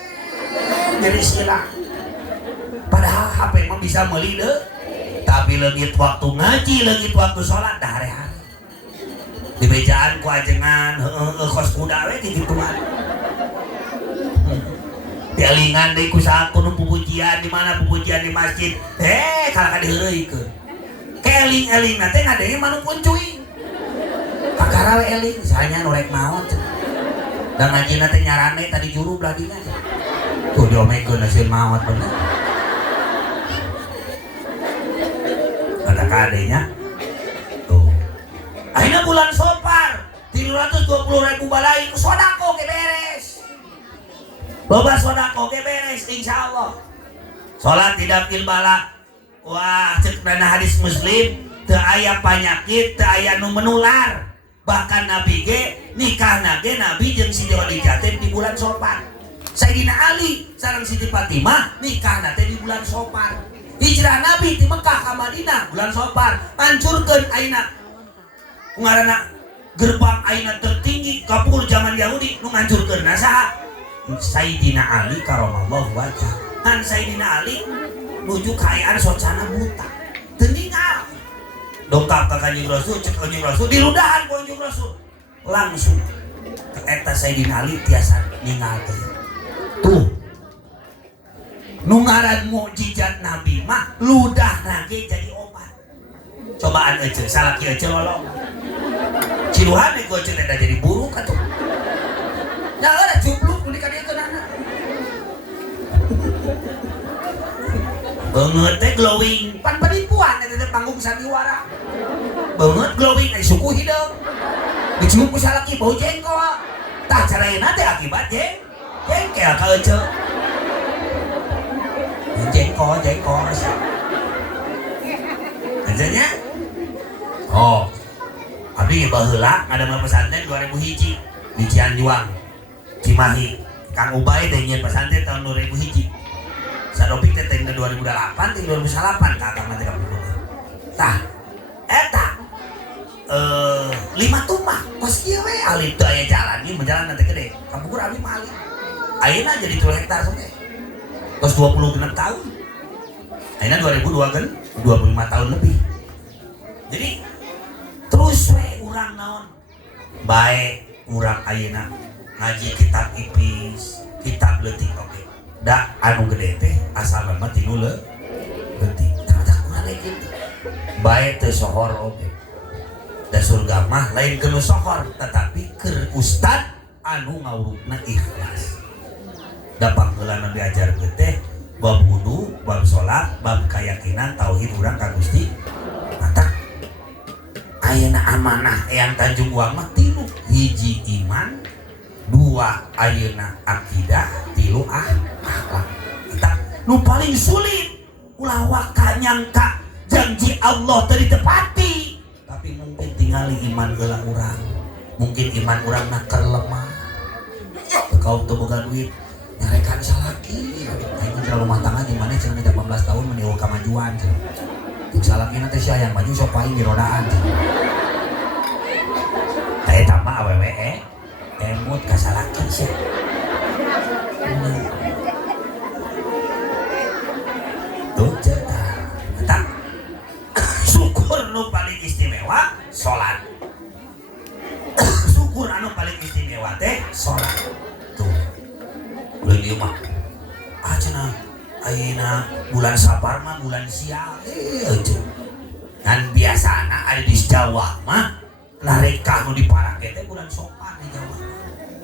jadi sila padahal HP mah bisa meuli deh tapi leungit waktu ngaji leungit waktu sholat dah hari-hari di bejaan ku ajengan kos kuda we gituan dielingan deui ku saha nu pupujian di mana pupujian di masjid kalaka diheureuikeun keeling-elingna teh ngadenge manung kuncuing kakara we eling sahanya nu rek maot dan ngajina teh nyarane tadi juru belah dina tuh diomekeun hasil maot bener ada kadenya tuh akhirnya bulan Sopar 320.000 balai sodako ke beres loba sodako ke beres insyaallah sholat tidak bala wah cek dana hadis Muslim teu aya panyakit teu aya nu menular bahkan Nabi ge nikahna ge Nabi jeung Siti Khadijah teh di bulan Sopar Sayyidina Ali sareng Siti Fatimah nikahna teh di bulan Sopar hijrah Nabi di Mekah ke Madinah bulan Sopar hancurkeun ayeuna ngaranna gerbang ayeuna tertinggi kapur zaman Yahudi nu ngancurkeun saha Sayyidina Ali karamallahu wajhah kan Sayyidina Ali nuju kaayaan socana buta teu ningal dongkap ka Kanjeng Rasul cek Kanjeng Rasul diludahan ku Kanjeng Rasul langsung eta Sayyidina Ali tiasa ningal teh tuh nu ngaran mukjizat Nabi mah ludah lagi jadi obat cobaan eueuh salaki eueuh lolong ciluhan gue eueuh eta jadi buruk atuh nah ada jubluk nu dikadiekeun anak beungeut teh glowing pan penipuan eta teh panggung sandiwara beungeut glowing ai suku hideung dicium ku salaki bau jengkol tah caraeuna teh akibat jengkel ka eueuh jengkol akhirnya oh abdi baheula ngadamel pesantren 2000 hiji di Cianjuang Cimahi Kang Ubay teh nyeun pesantren tahun 2000 hiji sadopik teh tahun 2008 ting 2008 ka akang teh kapuluh tah eta 5 tumpah kos kieu we alif teu aya jalan ieu menjalan teh gede kabukur abdi mah alif ayeuna jadi 3 hektar soge terus 26 tahun ayeuna 2002 kan 25 tahun lebih jadi terus we urang naon bae urang ayeuna ngaji kitab ipis kitab leutik oge da anu gede teh asal mah tinu leutik tah urang kitu bae teu sohor oge da surga mah lain keur sohor tetapi keur ustad anu ngawurupna ikhlas da panggeulana diajarkeun teh bab wudu, bab sholat, bab keyakinan tauhid urang ka Gusti. Mata ayeuna amanah yang Tanjung Uang mah tilu, hiji iman, dua ayeuna akidah, tilu akhlak. Eta nu paling sulit ulah waka nyangka janji Allah teu ditepati, tapi mungkin tinggali iman heula urang. Mungkin iman urang na keur lemah. Kau teu boga duit nyarekan salaki. Aing jeung rumah tangga gimana cenah 18 tahun meniuh kamajuan cenah. Jeung salakina teh sia yang maju sok paing di rodaan cenah. Eta mah awewe emut ka salaki sia. Tuh cerita. Eta syukur nu paling istimewa salat. Syukur anu paling istimewa teh salat. Tuh. Ulin ieu mah. Cenah ayeuna bulan Sabar mah bulan sial. Kan biasana ada di Jawa mah narekah nu diparake teh bulan Sopan di Jawa.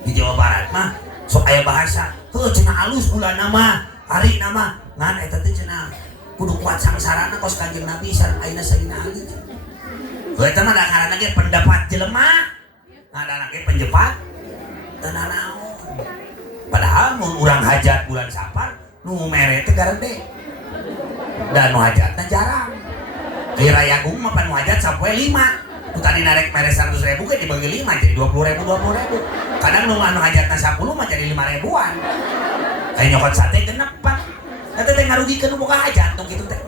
Di Jawa Barat mah sok aya bahasa. Heuh cenah alus bulan nama, hari nama ngan eta teh cenah kudu kuat sangsarana kos Kanjeng Nabi sareng ayeuna Sayyidina Ali. Eta mah da ngaranna ge pendapat jelema. Ngaranna ge pendapat teu naon. Padahal mun urang hajat bulan Sapar nu mere teh garede. Dan nu hajatna jarang. Di Rayagung mah pan nu hajat sapoe 5. Nu tadi narek mere 100.000 ge dibagi 5 jadi 20.000. Kadang nu anu hajatna 10 mah jadi 5.000-an. Kayak nyokot sate genep pan. Eta teh ngarugikeun nu boga hajat nu kitu teh.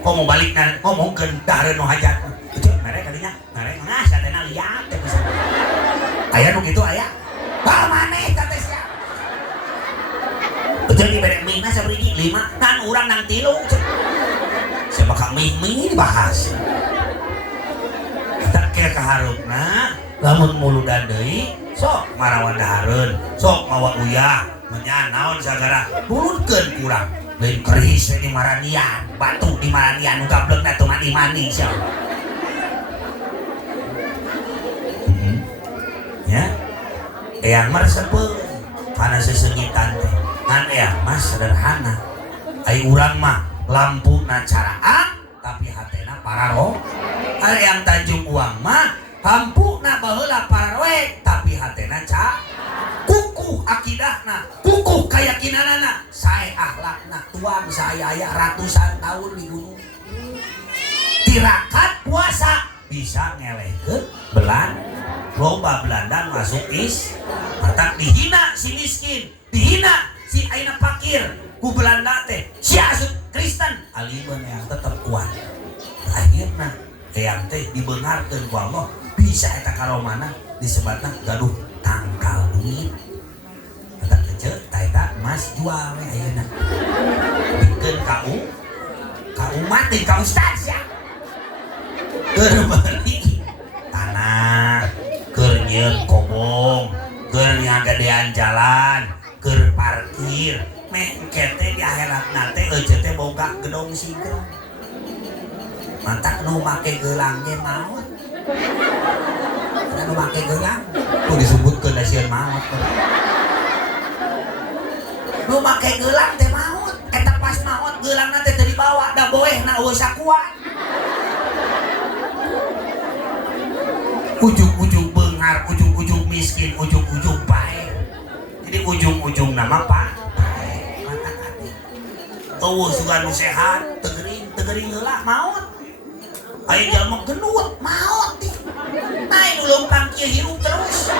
Kok mau balik ngomongkeun dahareun nu hajat. Itu mere kadinya, mere nah satena liat teh bisa. Aya nu kitu aya. Bah maneh teh sia. Jadi bere mie na sabrigi 5, kan urang nang 3. Siapa kang mie dibahas. Kita kira kaharupna, lamun muludan deui, sok marawan dahareun, sok mawa uyah, menyan naon sagara, nulutkeun kurang. Lain keris di maranian, batu di maranian, nu gablegna teu mani-mani sia. Ya, eyang meresepeuh kana sesengitan teh. Ngan eyang mas sederhana. Ai urang mah lampuna caraan tapi hatena pararo. Ari yang Tanjung Uang mah lampuna baheula pararoe tapi hatena kukuh akidahna, kukuh keyakinanana, sae akhlakna, tuang saya aya ratusan tahun di gunung. Tirakat puasa bisa ngelehkeun loba Belanda masuk mata dihina si miskin, dihina si aina fakir ku Belanda teh si asup Kristen alibeun yang tetap kuat. Akhirna yang teh dibeungarkeun ku Allah bisa eta karomana disebutna gaduh tangkal duit. Eta keceu eta mas jual we ayeuna. Dikeun ka umat jeung ka ustaz ya. Keur meuli tanah, keur nyieun kobong, keur nyagadean jalan, keur parkir, mengke teh di akhiratna teh euceut teh boga gedong sigreng. Mantak nu make geulang ge maot. Nu make geulang tuh disebutkeun da sieun maot. Nu make geulang teh maot, eta pas maot geulangna teh teu dibawa da boehna eueuh sakuat. Ujung-ujung beungar, ujung-ujung miskin, ujung-ujung bae. Jadi ujung-ujung nama Pak bae. Mata hati. Eueuh sugan nu sehat, teu geuring heula maot. Aya jalma genut maot. Naik nu leumpang kieu hirup terus.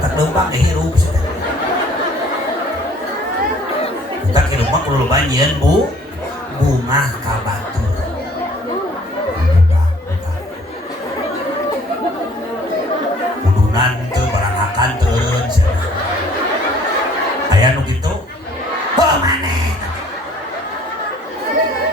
Tak leumpang ge hirup sudah. Kita hirup mah kudu loba nyieun bungah ka batur. Nanti barang akan turun aya nu kitu maneh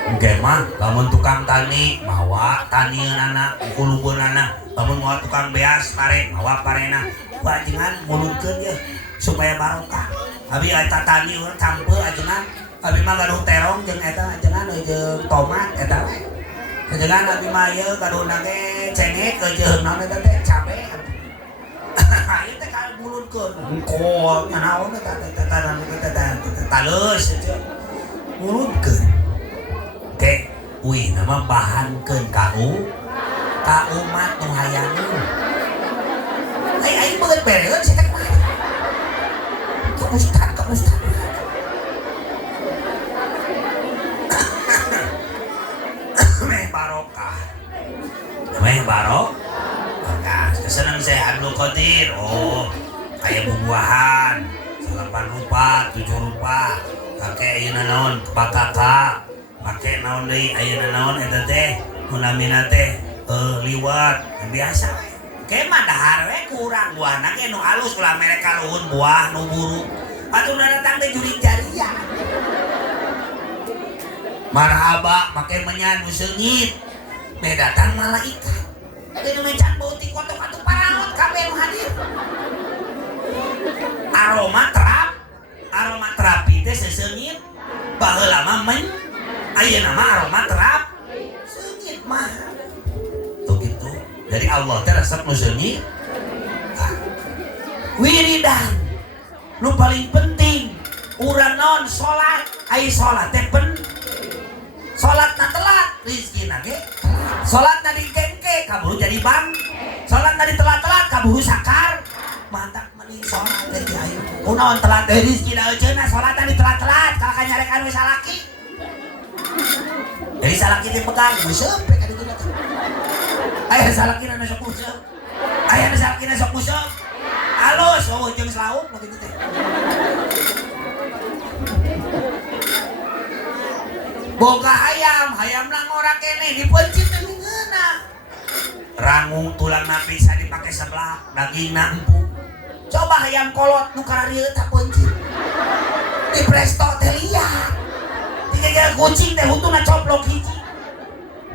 engke mah lamun tukang tani mawa tanieunana kulubeunana, lamun mawa tukang beas pare mawa parena ajengan mulutkeun ye supaya barokah. Abi eta tani urang campeur ajengan abi mah gaduh terong jeung eta ajengan jeung tomat eta we ajengan abi mah ieu gaduhna ge cengek jeung naon eta teh cabe. Ieu teh mulutkeun engko naon eta taleus mulutkeun oke uih nama bahankeun kau umat nu hayangeun aing beungeut bereun saya teh kumaha ka ustad meh barokah kesenang saya Abdul Qadir kayak bubuahan 8 rupa 7 rupa pake ayeuna naon bakaka pake naon deui ayeuna naon eta teh munamina teh liwat biasa we mah dahar we kurang buahna ge nu alus ulah mereka luhun buah nu buruk atuh datang teh jurig jariah marhaba make menyan nu seungit me datang malaikat anu mecan beuti kotok atuh parangot kabeh nu hadir aroma terapi teh seseungit baheula mah ayeuna mah aroma terapi seungit mah tuh gitu jadi Allah teh resep nu seungit wiridan nu paling penting urang naon salat ai salat teh salatna telat rizkina ge salatna digengke kaburu jadi bang salatna ditelat-telat kaburu sakar mantap mending salat teh di ayeuna kunaon telat deui rizkina euceuna salatna ditelat-telat ka kanyarekan we salaki jadi salaki teh pegang useup ka ditu teh aya salakina nu sok useup aya nu salakina sok useup alus jeung slauk begitu teh boga hayamna ngora kene dipencit teh ngeuna rangung tulangna bisa dipake sebelah dagingna empuk coba hayam kolot nu kararieu tak pencit di presto teh liat tiga kucing teh hutuna coplok hiji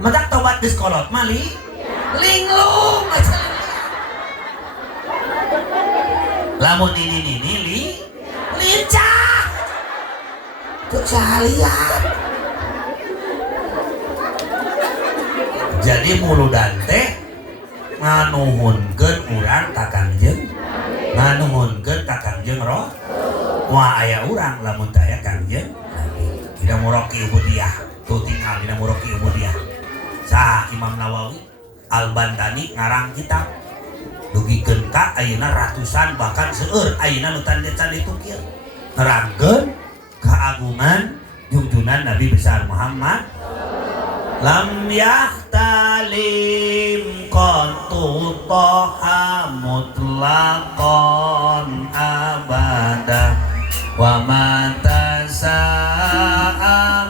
medak tobat geus kolot mah linglung aja lamun ini lincah tuh saliat jadi muludan teh nganuhunkeun urang ka Kangjeng nganuhunkeun ka Kangjeng roh moal aya urang lamun teh aya Kangjeng dina muroki ubudiyah tuh tinggal dina muroki ubudiyah saha Imam Nawawi Al-Bantani ngarang kitab dugikeun ka ayeuna ratusan bahkan seueur ayeuna nu tanda-tanda ditukir nerangkeun keagungan junjunan Nabi besar Muhammad lam yahtalim qantu taha mutlaqan abada wa mata sa'abas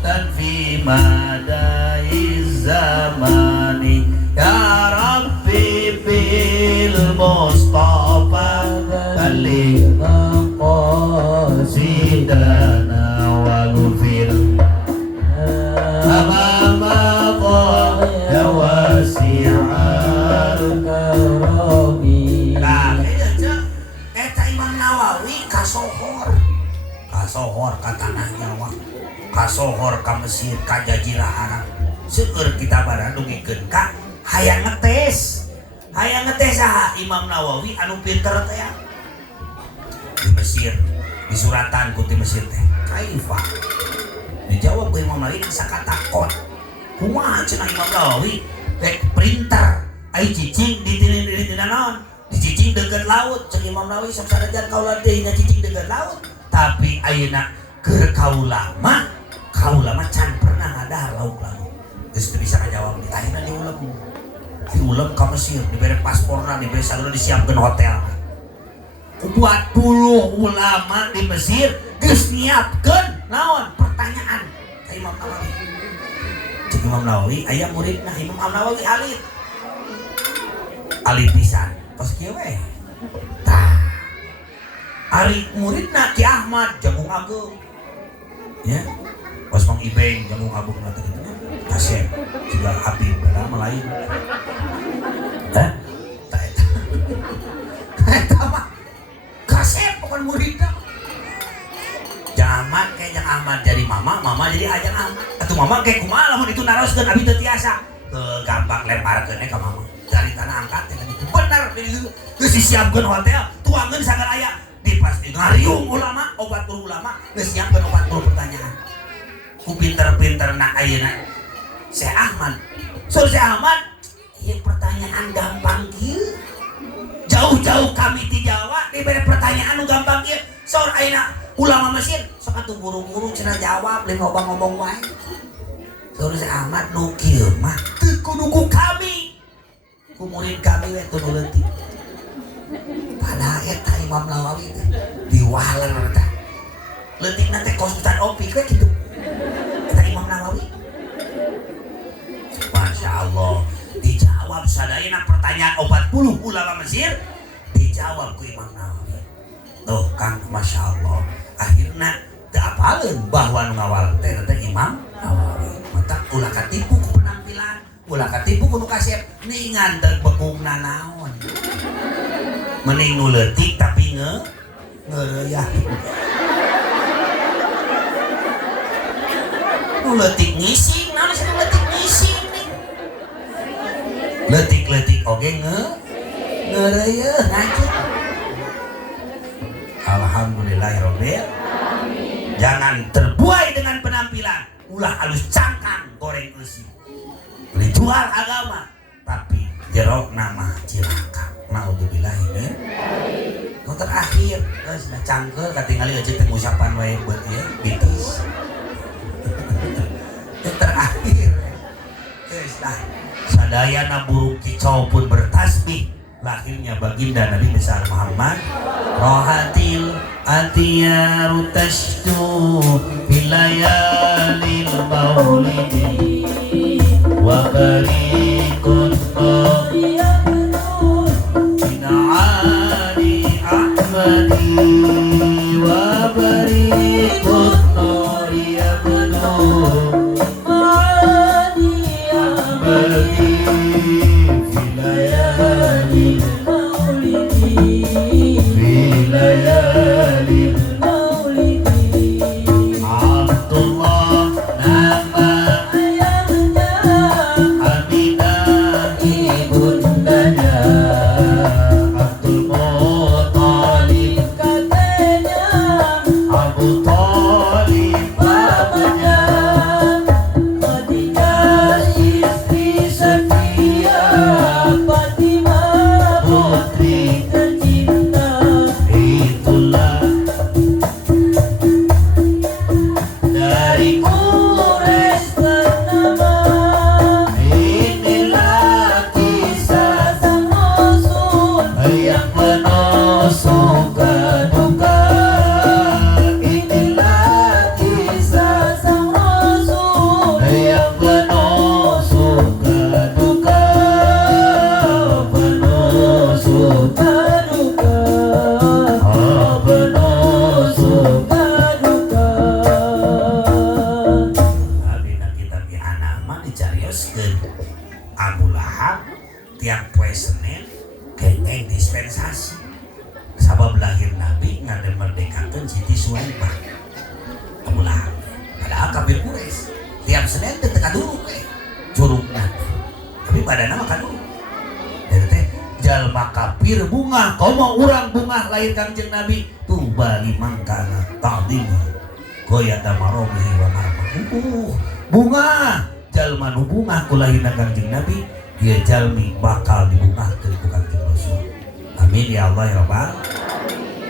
dan fi madaiz zamani ya rabbi bil mustafa balligh qasidana wa ghfir kasohor ka tanah Jawa kasohor ka Mesir ka Jazirah Arab seueur kita barang dugikeun ka hayang ngetes saha Imam Nawawi anu pinter teh di Mesir di suratan ku ti Mesir teh kaifa dijawab ku Imam Nawawi sakata kon kumaha cenah Imam Nawawi rek printer ai cicing di dina naon di cicing deukeut laut ceuk Imam Nawawi sok sadajan kaula deui nya cicing deukeut laut tapi ayeuna keur kaula mah can pernah ngadahar lauk geus teu bisa ngajawab di ayeuna diulem ka Mesir dibere pasporna dibere sagala disiapkeun hotel 40 ulama di Mesir geus nyiapkeun naon pertanyaan ka Imam Nawawi cek Imam Nawawi aya muridna Imam Nawawi alit pisan tos kieu we tah ari muridna Ki Ahmad Jagung Agung ya pas Mang Ibeng Jagung Agung nanti itu kasep juga Habib lama lain eta mah kasep bukan muridna Jang Ahmad kayak Jang Ahmad jadi mama jadi Ajang Ahmad atuh mama kayak kumaha lamun itu naroskeun abi teu tiasa gampang lemparkeun ka mama dari tanah angkat teh gitu bener geus disiapkeun hotel tuangeun sagar aya dipasti ngariung ulama 40 ulama geus siapkeun 40 pertanyaan ku pinter-pinter na ayeuna Syekh Ahmad Sur Syekh Ahmad ieu pertanyaan gampang kieu jauh-jauh kami di Jawa diberi pertanyaan nu gampang kieu Sur ayeuna ulama Mesir sok atuh buru-buru cenah jawab lain ngomong-ngomong wae Sur Syekh Ahmad nu kieu mah teu kudu ku kami ku murid kami we teu leutik padahal eta Imam Nawawi diwaler teh leutikna teh konsultan opik we kitu eta Imam Nawawi Masya Allah dijawab sadayana pertanyaan 40 ulama Mesir dijawab ku Imam Nawawi tuh Kang Masya Allah akhirnya teu apaleun bahwa nu ngawal teh Imam Nawawi mata ulah katipu ku penampilan ulah katipu ku nu kasep ningan teu bekungna naon mending nu leutik tapi ngeureuyak nu leutik ngising naon sih nu leutik ngising leutik-leutik oge ngeureuyeun ngaji alhamdulillahirabbil jangan terbuai dengan penampilan ulah halus cangkang goreng eusi beli jual agama tapi jero nama cilaka naudzubillah min nu terakhir geus na cangkeul katingali aja teh ngucapan wae beut ieu bitis yang terakhir geus lah sadayana burung kicau pun bertasbih lahirnya baginda Nabi besar Muhammad rohatil atiyaru tashtu bilayalil maulidi wa barikun bina'ani ahmadi wa barikun ya benuh Kanjeng Nabi tuh bali mangkana ta'dimi goyata marobihi wa marmah bunga jalma nu bunga kulahina Kanjeng Nabi dia jalmi bakal dibungahkeun ku Kanjeng Rasul amin ya Allah ya Rabbal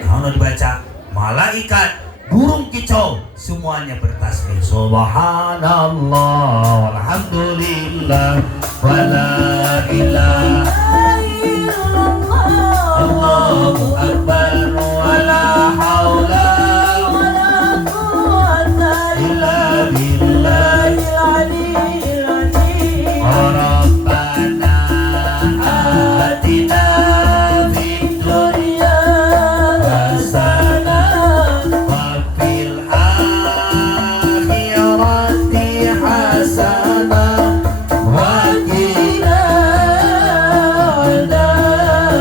alamin dibaca malaikat burung kicau semuanya bertasbih subhanallah walhamdulillah wala ilaha Allahu Akbar wala haula wala quwwata illa billahil aliyyil azim Rabbana atina fid dunya hasanah wa fil akhirati hasanah wa qina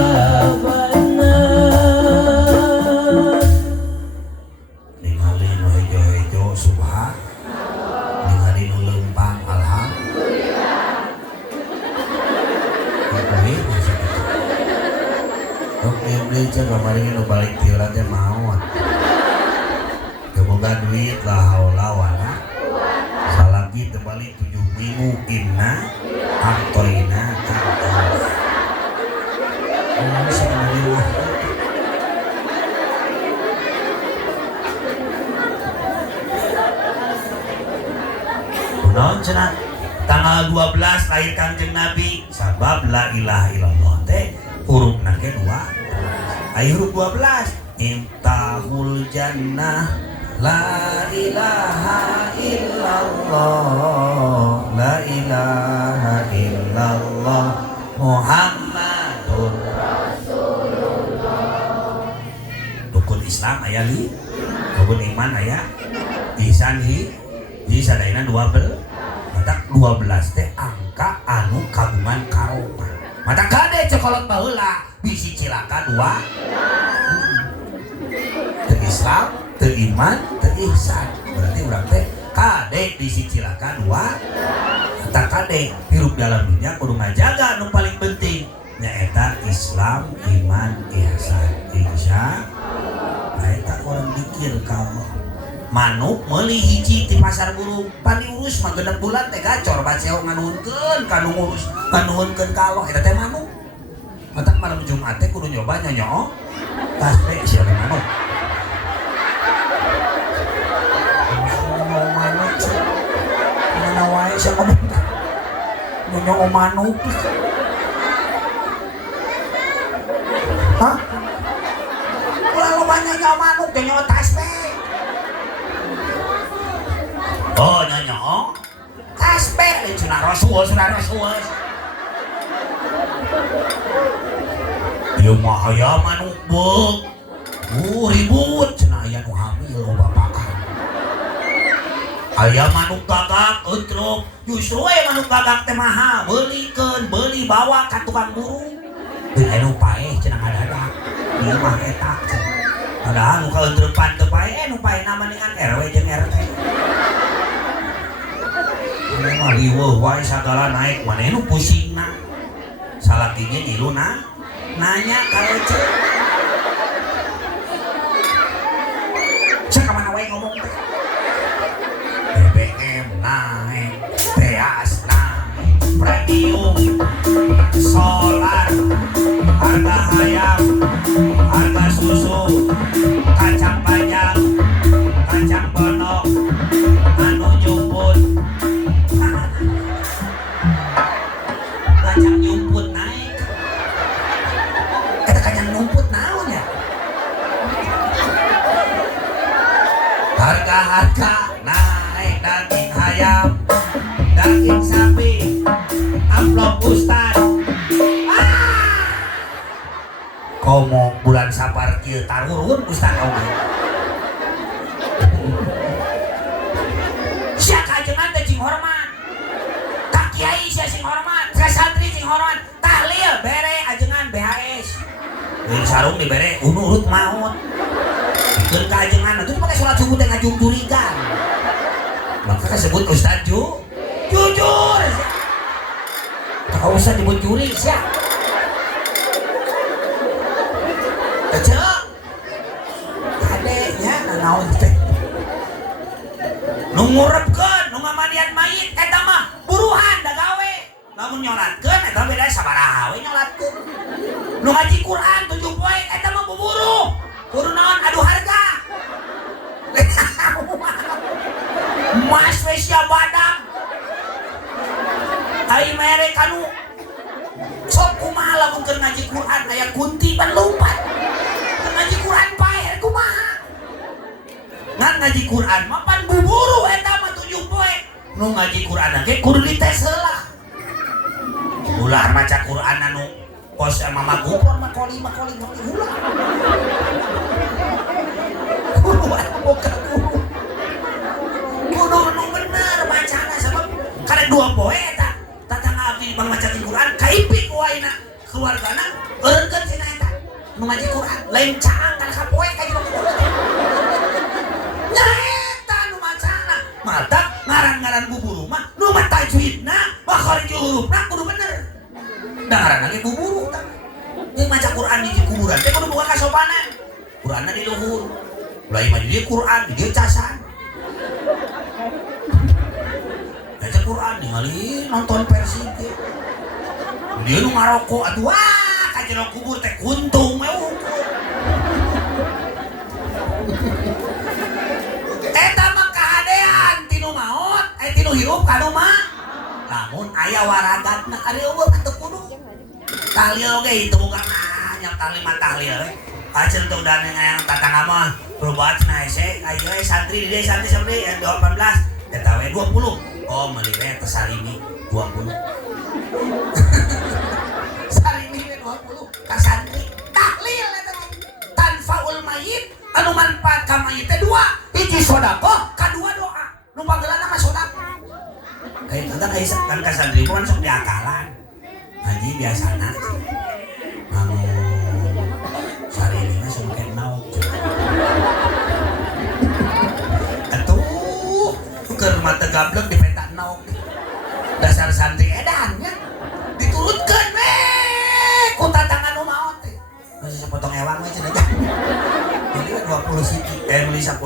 adzabannar aja kemarin nu balik tiuran teh maot. Kemudian duit lah haula wala. Salagi teu balik 7 minggu inna aktoina kantos. Oh, alhamdulillah. Kunaon cenah? Tanggal 12 lahir Kangjeng Nabi, sabab la ilaha illallah teh hurufna ge 2. Aya huruf 12. Imtahul jannah la ilaha illallah la ilaha illallah Muhammadur Rasulullah. Rukun Islam aya li, rukun iman aya, ihsan hi sadayana 12. Mata 12 teh angka anu kagungan karupa. Mata kade cokolot baheula bisi cilaka 2. Teu Islam, teu iman, teu ihsan. Berarti urang teh kade bisi cilaka 2. Mata kade hirup dalam dunia kudu ngajaga anu paling penting nyaeta Islam, iman, ihsan. Insya Allah. Eta urang mikir ka Allah. Manuk meuli hiji di pasar burung pan diurus mah 6 bulan teh gacor baceo nganuhunkeun kanu ngurus nganuhunkeun ka Allah eta teh manuk. Matak malam Jumat teh kudu nyoba nyonyo tas teh sia manuk. Manuk mana wae sia ngomong nyonyo manuk. Hah? Kalau banyak nyonyo manuk nyonyo tas teh. Oh nyanyo tasbih cenah rasul ieu mah aya manuk beuk ribut cenah aya nu hamil loba pakan aya manuk gagak eutruk justru manuk gagak teh mahal beuli bawa ka tukang burung teu aya nu paeh cenah ngadadak ieu mah eta padahal nu kaeutrepan teu paeh nu paeh na mendingan RW jeung RT. Mah liweuh wae sagala naik maneh nu pusingna. Salakinya nyilu nanya ka ece. Cek ka mana wae ngomong teh. BBM naik, beas naik, premium, solar, harga ayam, harga susu, kacang panjang, kacang bonok, anu jumput. Kacang nyumput naik. Eta kacang nyumput naon ya? Harga naik, daging ayam, daging sapi, amplop ustad. Komo bulan Sapar kieu tarurun ustad oge. Sia kajengan teh cing hormat. Tak kiai sia sing hormat. Santri sing hormat tahlil bere ajengan BHS jeung sarung dibere urut maut dikeun ka ajengan itu pakai salat subuh teh ngajung jurigan maka disebut ustad jujur tak usah disebut juri sia kecek kadenya naon teh nu ngurepkeun nu ngamanian mayit eta mah buruhan da gawe. Lamun nyolatkeun eta beda sabaraha we nyolatkeun. Nu ngaji Quran 7 poe eta mah buburu. Buru naon adu harga. Mas we sia badak. Ai mere kanu sok kumaha lamun keur ngaji Quran aya kunti ban lompat. Ngaji Quran pae kumaha. Ngan ngaji Quran mah pan buburu eta mah 7 poe. Nu ngaji Quran ge kudu dites heula. Ulah maca Quran anu pos sama magupon makoli ulah. Kudu nu bener bacana sabab kada 2 poe eta tatangga abdi bang maca Quran kaipik waina keluargana eureunkeun cenah eta nu ngaji Quran lain caang kana ka poe ka jiwa kudu. Nya eta nu macana mata ngaran-ngaran buburu mah nu mah tajwidna makharij hurufna kudu bener. Dengaran lagi buburu tah. Yang maca Quran di kuburan teh kudu buka ka kasopanan Quranna di luhur mulai mah di Quran di dieu casan baca Quran ningali nonton Persib dia nu ngarokok atuh wah ka jero kubur teh kuntung mah eta mah kahadean tinu maot tinu hirup kanu mah lamun aya waragatna ari eueuh teu kudu tahlil ge itu bukan nya kalimat tahlil ajeun teu udah yang tatangga mah perubahan cenah hese ayo santri di santri sampai 18 eta we 20 oh meuli we teh salimi 20 salimi we 20 ka santri tahlil eta tanfaul mayit anu manfaat ka mayit teh dua hiji sedekah kadua doa nu bageulana mah sedekah kayak tanda kayak kan ka santri pun sok diakalan haji biasana namun sari ini mah sok kenau atuh keur mata gablek di peta naok dasar santri edan nya diturutkeun we ku tatangan nu maot teh masih sepotong ewang we cenah jadi 20 siti beli 10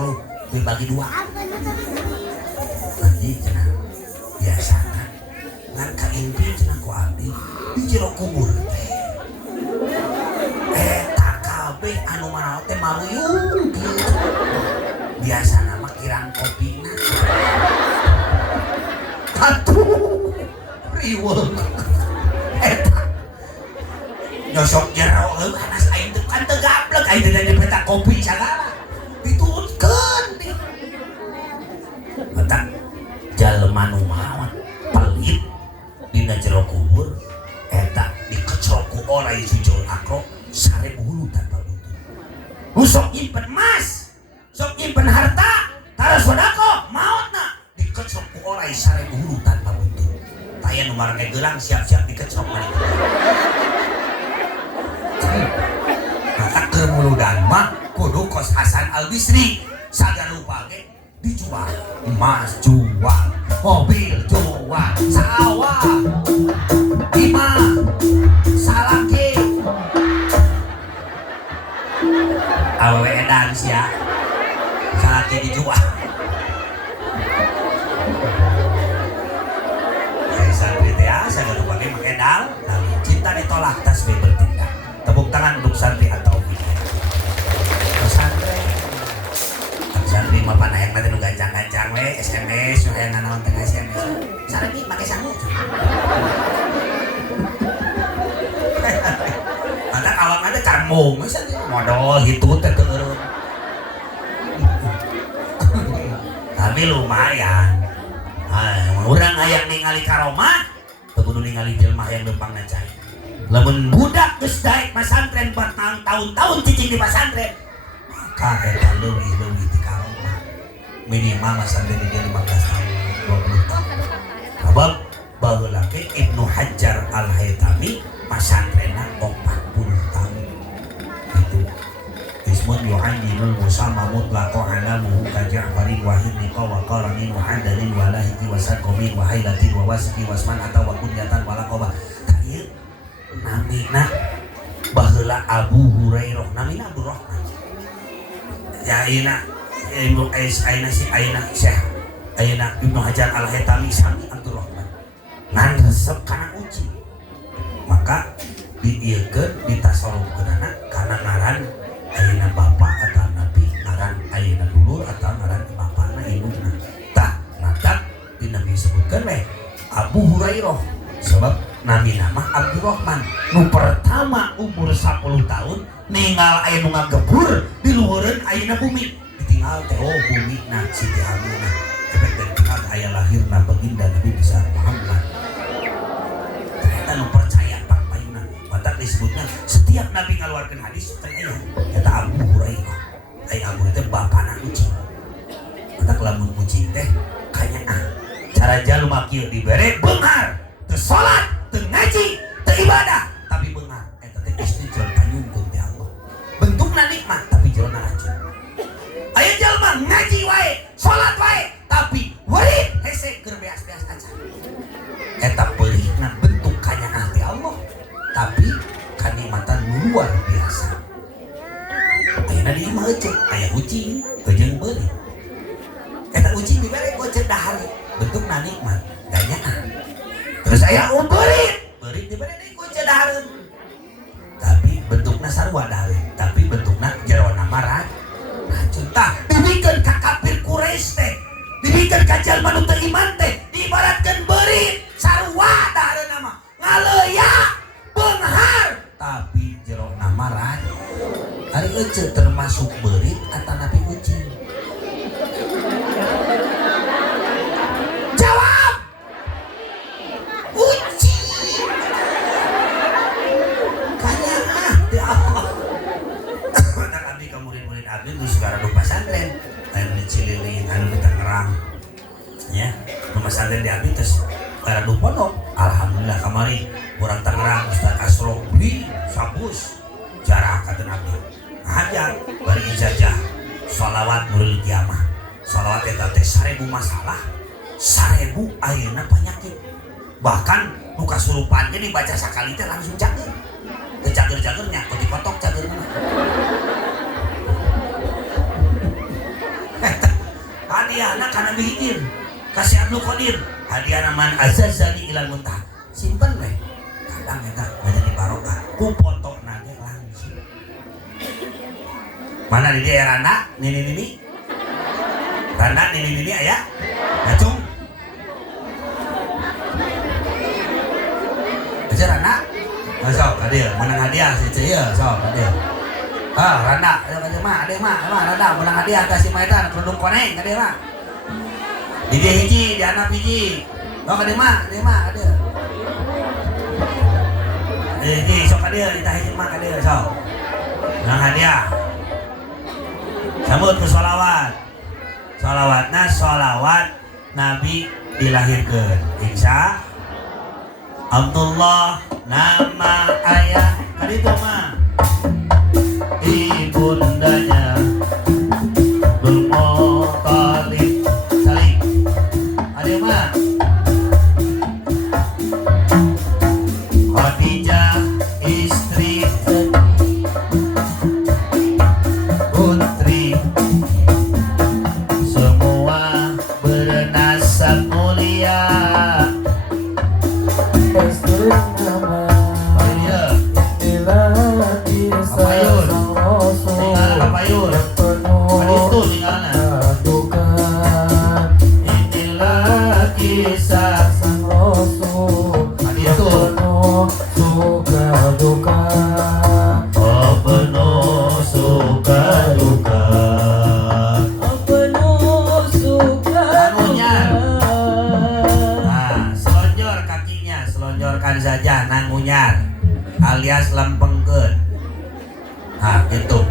dibagi 2 haji cenah biasana ngan ka impi cenah ku abdi di jero kubur teh eta kabeh anu manaot teh maruyung kieu biasana mah kirang kopina atuh riweuh eta nyosok jero anas aing teh kan teu gablek aing teh dari peta kopi sagala diturutkeun di eta jalma nu maot pelit dina jero kubur eta dikecrok ku orai sujul akro 1000 hulu tanpa butuh nu sok nyimpen emas sok nyimpen harta tara sodako maotna dikecrok ku orai 1000 hulu tanpa butuh taya nu marane gelang siap-siap dikecrok mani maka keur muludan mah kudu kos Hasan Al Bisri sagarupa ge dijual emas jual mobil jual sawah imah salaki awewe edan sia salaki dijual saya santri teh asa gak lupa ge make dal lalu cinta ditolak tasbih bertindak tepuk tangan untuk santri atau santri mah panahyang nanti nu gancang-gancang we SMS nu hayang nganaon teh SMS sareng make sangu mata awak ada carmung santri modal gitu teh teureun tapi lumayan urang hayang ningali karomah teu kudu ningali jelema hayang leumpangna cai lamun budak geus daek pasantren 4 tahun cicing di pasantren maka eta leuwih-leuwih ti karomah minimal pasantren dia 15 tahun 20 tahun sabab baheula ge Ibnu Hajar Al-Haytami pasantrenna 40 tahun gitu ismun yu'ayyinul musamma mutlaqo alamuhu ka Ja'fari wa hinniqa wa qarani wa hadarin wa lahiki wa sadqomi wa hailatin wa wasqi wa asman atau wa kunyatan wa laqabah tadieu namina baheula Abu Hurairah namina Abdul Rahman ya ayeuna Ibnu Hajar Al-Haytami sami Abdul Rahman ngan resep kana uji maka diieukeun ditasarrufkeunana kana ngaran ayeuna bapa atau nabi ngaran ayeuna dulur atau ngaran bapana indungna tah matak dina disebutkeun we Abu Hurairah sebab nabi nama Abdul Rahman nu pertama umur 10 tahun ninggal aya nu ngagebur di luhureun ayeuna bumi ditinggal teh bumi na Siti Aminah tapi ditinggal aya lahirna baginda Nabi besar Muhammad ternyata nu percaya pak payuna mata disebutna setiap nabi ngaluarkeun hadis teh aya eta Abu Hurairah ai Abu teh bapana ucing mata lamun ucing teh kanyaan cara jalma kieu dibere beungar teu salat teu ngaji teu ibadah tapi beungar eta teh istri jeung panyungkeun ti Allah bentukna nikmat tapi jelema racun aya jalma ngaji wae salat wae tapi wae hese keur beas-beas aja eta peulihna bentuk kanyaah ti Allah tapi kanikmatan luar biasa cedahar bentuk nikmat ganyaan terus saya berit diberi ku cedahar tapi bentuknya sarua dawe tapi bentuknya jerona marah racun tah dibikeun ka kafir Quraisy teh dibikeun ka jalma nu teu iman teh diibaratkeun berit sarua dahareuna mah ngaleya beunghar tapi jerona marah ari ece termasuk berit atau nabi kucing jawab kucing kanya ya Allah anak abdi ka murid-murid abdi nu sekarang nu pasantren anu di Cililin anu di Tangerang ya nu pasantren di abdi terus para nu pondok alhamdulillah kamari urang Tangerang Ustaz Asro beli sabus jarak katen abdi hajar bari ijazah sholawat nurul kiamah sholawat eta teh 1000 masalah 1000 ayeuna penyakit bahkan nu kasurupan ge dibaca sakali teh langsung cager teu cager-cagernya kok dikotok cager mana hadiahna kana bihir kasih Abdul Qadir hadiahna man azazani ilal muntah simpen we kadang eta jadi barokah ku fotona ge langsung mana di dia Randa nini Randa nini aya ngacung aja Randa sok hadiah menang hadiah si Cia sok hadiah Randa aja mah Randa menang hadiah kasih maetan kerudung koneng hadiah mah di dia hiji di anak hiji sok hadiah mah hadiah hiji sok hadiah kita hiji mah hadiah sok menang hadiah sambut ke sholawat sholawatna sholawat Nabi dilahirkan insya Abdullah nama ayah tadi itu mah ibundanya Bermuthalib saling ada mah Khadijah istri putri semua bernasab mulia saja nangunyar alias lempengkeun nah gitu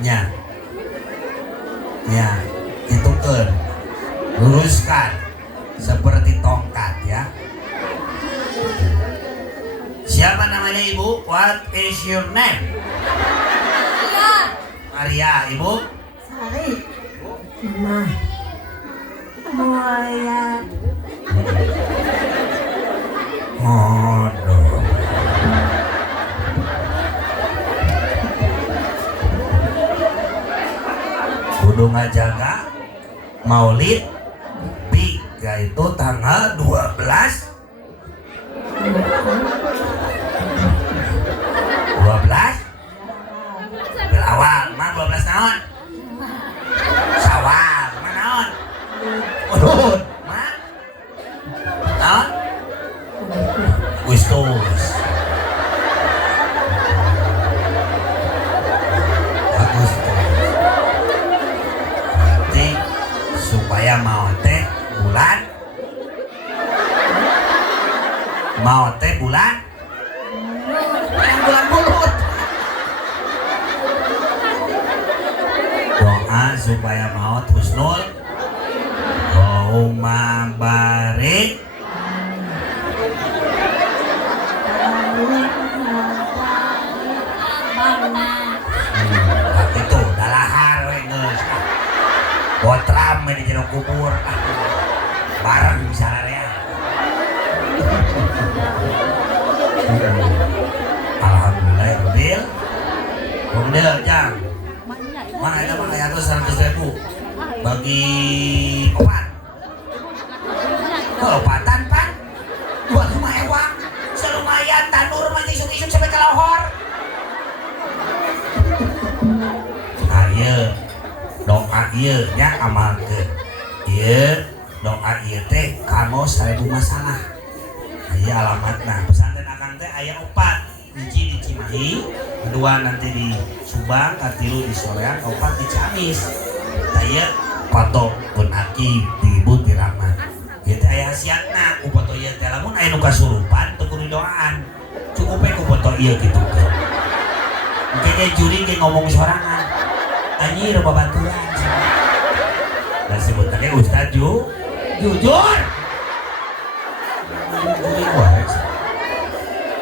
nya itu keun luruskan seperti tongkat ya. Siapa namanya ibu? What is your name? Maria. Ibu? Sari. Mama. Moya. Aduh. Kudu ngajaga Maulid Bi, yaitu tanggal 12 awal, mah 12 tahun Syawal, mah naon? Uhud, mah naon? Agustus. Jadi supaya mau teh bulan bulan Bulut. Doa supaya maut husnul Allahumma barik itu dalahar we geus botram di jero kubur bareng misalnya ya. Alhamdulillah Bil Bumdil jang mana itu mah ya tuh 100.000 bagi obat Opatan pan buat rumah ewang selumayan tandur mah isuk-isuk sampai ke lohor. Ayo doa ieu nya amalkeun ieu doa ieu teh kanggo 1000 masalah. Aya alamatna pesantren akang teh aya 4 hiji di Cimahi, kedua nanti di Subang, katilu di Soreang, 4 di Ciamis. Taya foto pun aki di ibu di Rahmat. Ieu teh aya hasiatna ku foto ieu teh lamun aya nu kasurupan teu kudu doaan. Cukup we ku foto ieu kitu teh. Engke ge juri ge ngomong sorangan. Anjir babaturan. Da sebutan ge Ustaz jujur. Juri wae.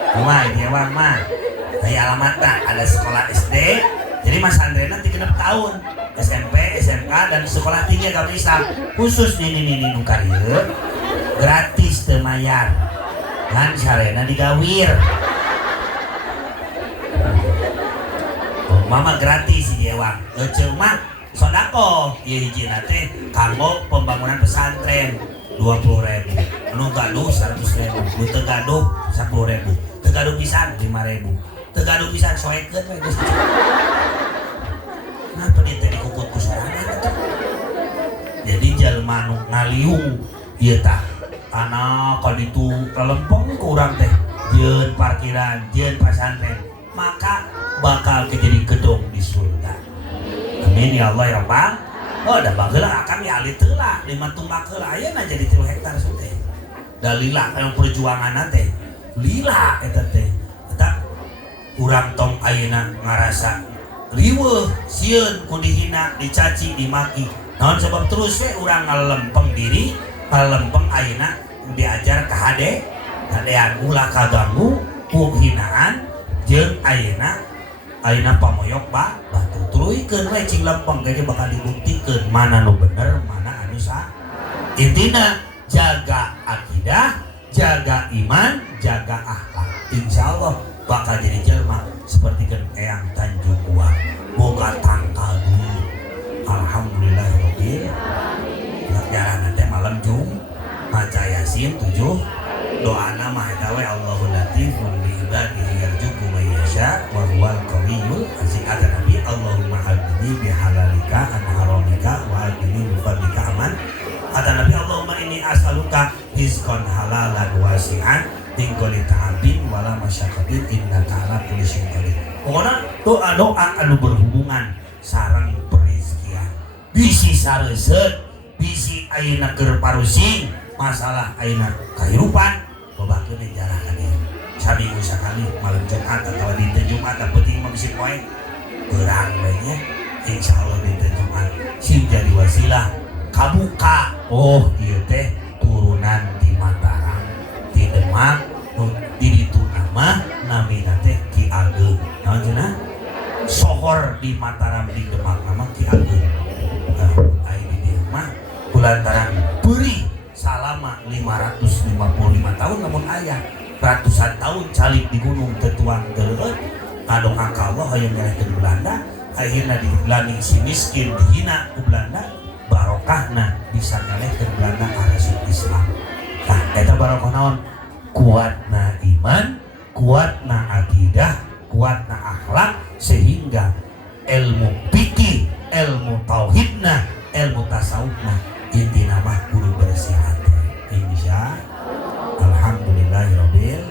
Cuma ini awang mah kayak alamatnya ada sekolah SD, jadi Mas Andre nanti 6 tahun SMP, SMK dan sekolah tinggi agama Islam khusus nih nukarya gratis temayar kan sarena digawir mama gratis sih awang cuma sodako ya hiji nate kanggo pembangunan pesantren 20.000 anu gaduh 100.000 teu gaduh 10.000 tegaduh pisan 5.000 tegaduh pisan soekeun we Gusti. Nah penit teh dikukut ku sorangan atuh. Jadi jalma nu ngaliung ieu tah tanah ka ditu lelempeng ku urang teh jeun parkiran jeun pesantren maka bakal kejadi gedung di surga. Amin ya Allah ya Rabbal. Oh da bageula akang ya alit teu lah 5 tumbak heula ayeuna jadi 3 hektar teh. Dalilah anu perjuanganna teh lila eta teh eta urang tong ayeuna ngarasa riweuh sieun ku dihina dicaci dimaki naon sebab terus we urang ngalempeng diri ngalempeng ayeuna diajar ka hadean ulah kaganggu ku hinaan jeung ayeuna pamoyok batu tuluikeun we cing lempeng ge bakal dibuktikeun mana nu bener mana anu salah. Intina jaga akidah, jaga iman, jaga akhlak. Insya Allah bakal jadi jelma seperti Eyang Tanjung Uang. Boga tangkal dulu. Alhamdulillahirobbil. Jalan nanti malam maca Yasin 7. Doa nama hadawe Allahul Latifun bi ibadihi yarzuqu may yasha wa huwal qawiyul aziz. Ada Nabi Allahumma hadini bi halalika an haramika wa hadini bi fadlika aman. Kata Nabi Allahumma inni as'aluka rizqan halalan wasi'an min ghairi ta'abin wala masyaqatin innaka ala kulli syai'in qadir. Pokona doa-doa anu berhubungan sareng perizkian. Bisi sareuseuh, bisi ayeuna keur parusing, masalah ayeuna kahirupan, babakeun jarakan ieu. Saminggu sakali malam Jumat atau dinten Jumat da penting mah bisi poe. Beurang we nya. Insyaallah dinten Jumat sim jadi wasilah kabuka. Oh ieu teh turunan di Mataram di Demak di ditu nama namina teh Ki Ageng naon cenah sohor di Mataram di Demak nama Ki Ageng. Ai di dieu mah kulantaran beuri salama 555 tahun namun aya ratusan tahun calik di gunung tetuang teureut kadongak ka Allah hayang nyalehkeun Belanda akhirna dilani si miskin dihina ku Belanda barokahna bisa nyalehkeun Belanda arasuk Islam. Tah eta barokah naon? Kuatna iman, kuatna akidah, kuatna akhlak sehingga ilmu fikih, ilmu tauhidna, ilmu tasawufna intina mah kudu bersih hati. Insya alhamdulillahirabbil.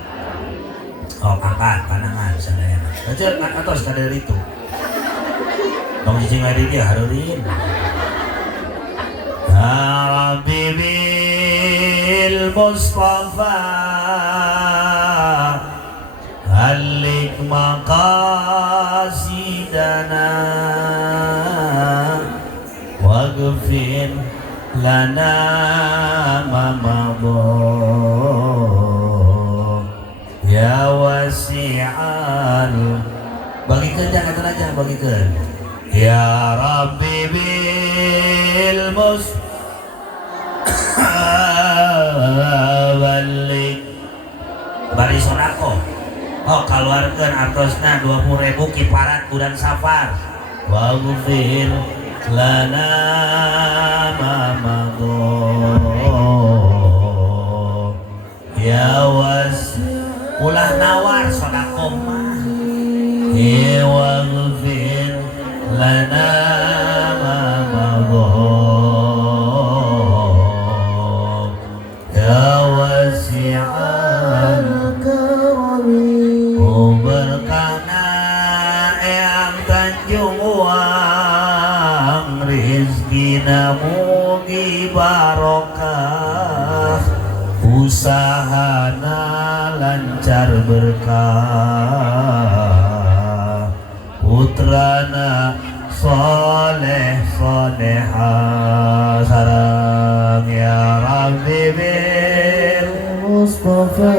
Oh angkat panangan sadayana. Aja atos kadar itu. Tong cicing adi dia harurin. Rabbi bil Mustafa halik maqasidana waghfir lana ma madha ya wasi'al. Bagikeun jangan aja bagikeun. Ya Rabbi bil Mustafa balik bari sonako. Oh keluarkan artosna 20.000 kiparat bulan Safar. Waghfir lana ma madha mugi barokah usahana lancar berkah putrana soleh solehah sareng ya Rabbi bil Mustafa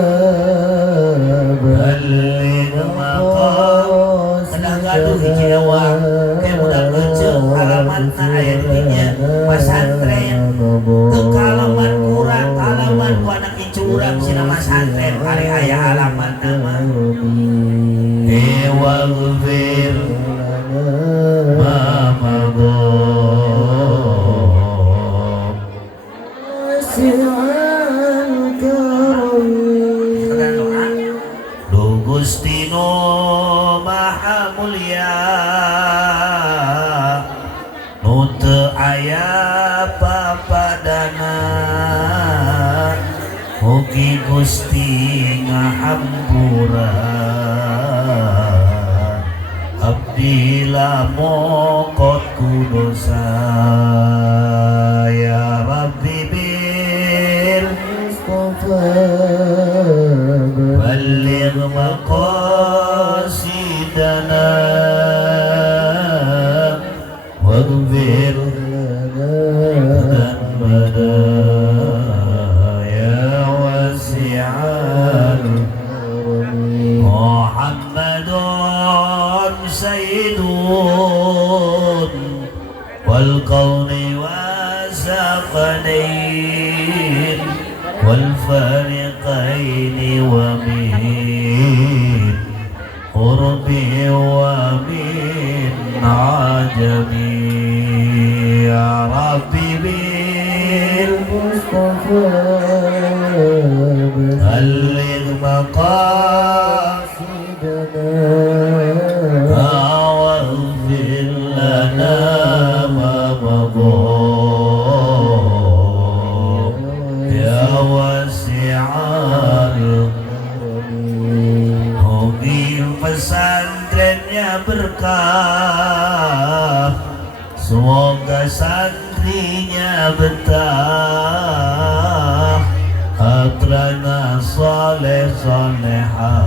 balik maqam kedah gaduh hiji ewa kayak budak kecil alamat ayat dinya pesantren ke alamat kurang alamat ku anak curang sina pesantren hari aya alamat nama waghfir ma madha Gustino Maha Mulia Nute aya papadana Mugi Gusti ngahampura Abdi lamokot kudosa ya Rabbi bil Mustafa balik maqasidana waghfir dhanbana ya wasi'al Muhammadun sayyidun wal qawni wasaqanain wal fariqaini wa min qurbi wa min ajami ya Rabbi bil Mustafa balligh maqasidana waghfir lana ma madha ya wasi'al hobi pesantrennya berkah semoga santrinya betah atrana saleh salehah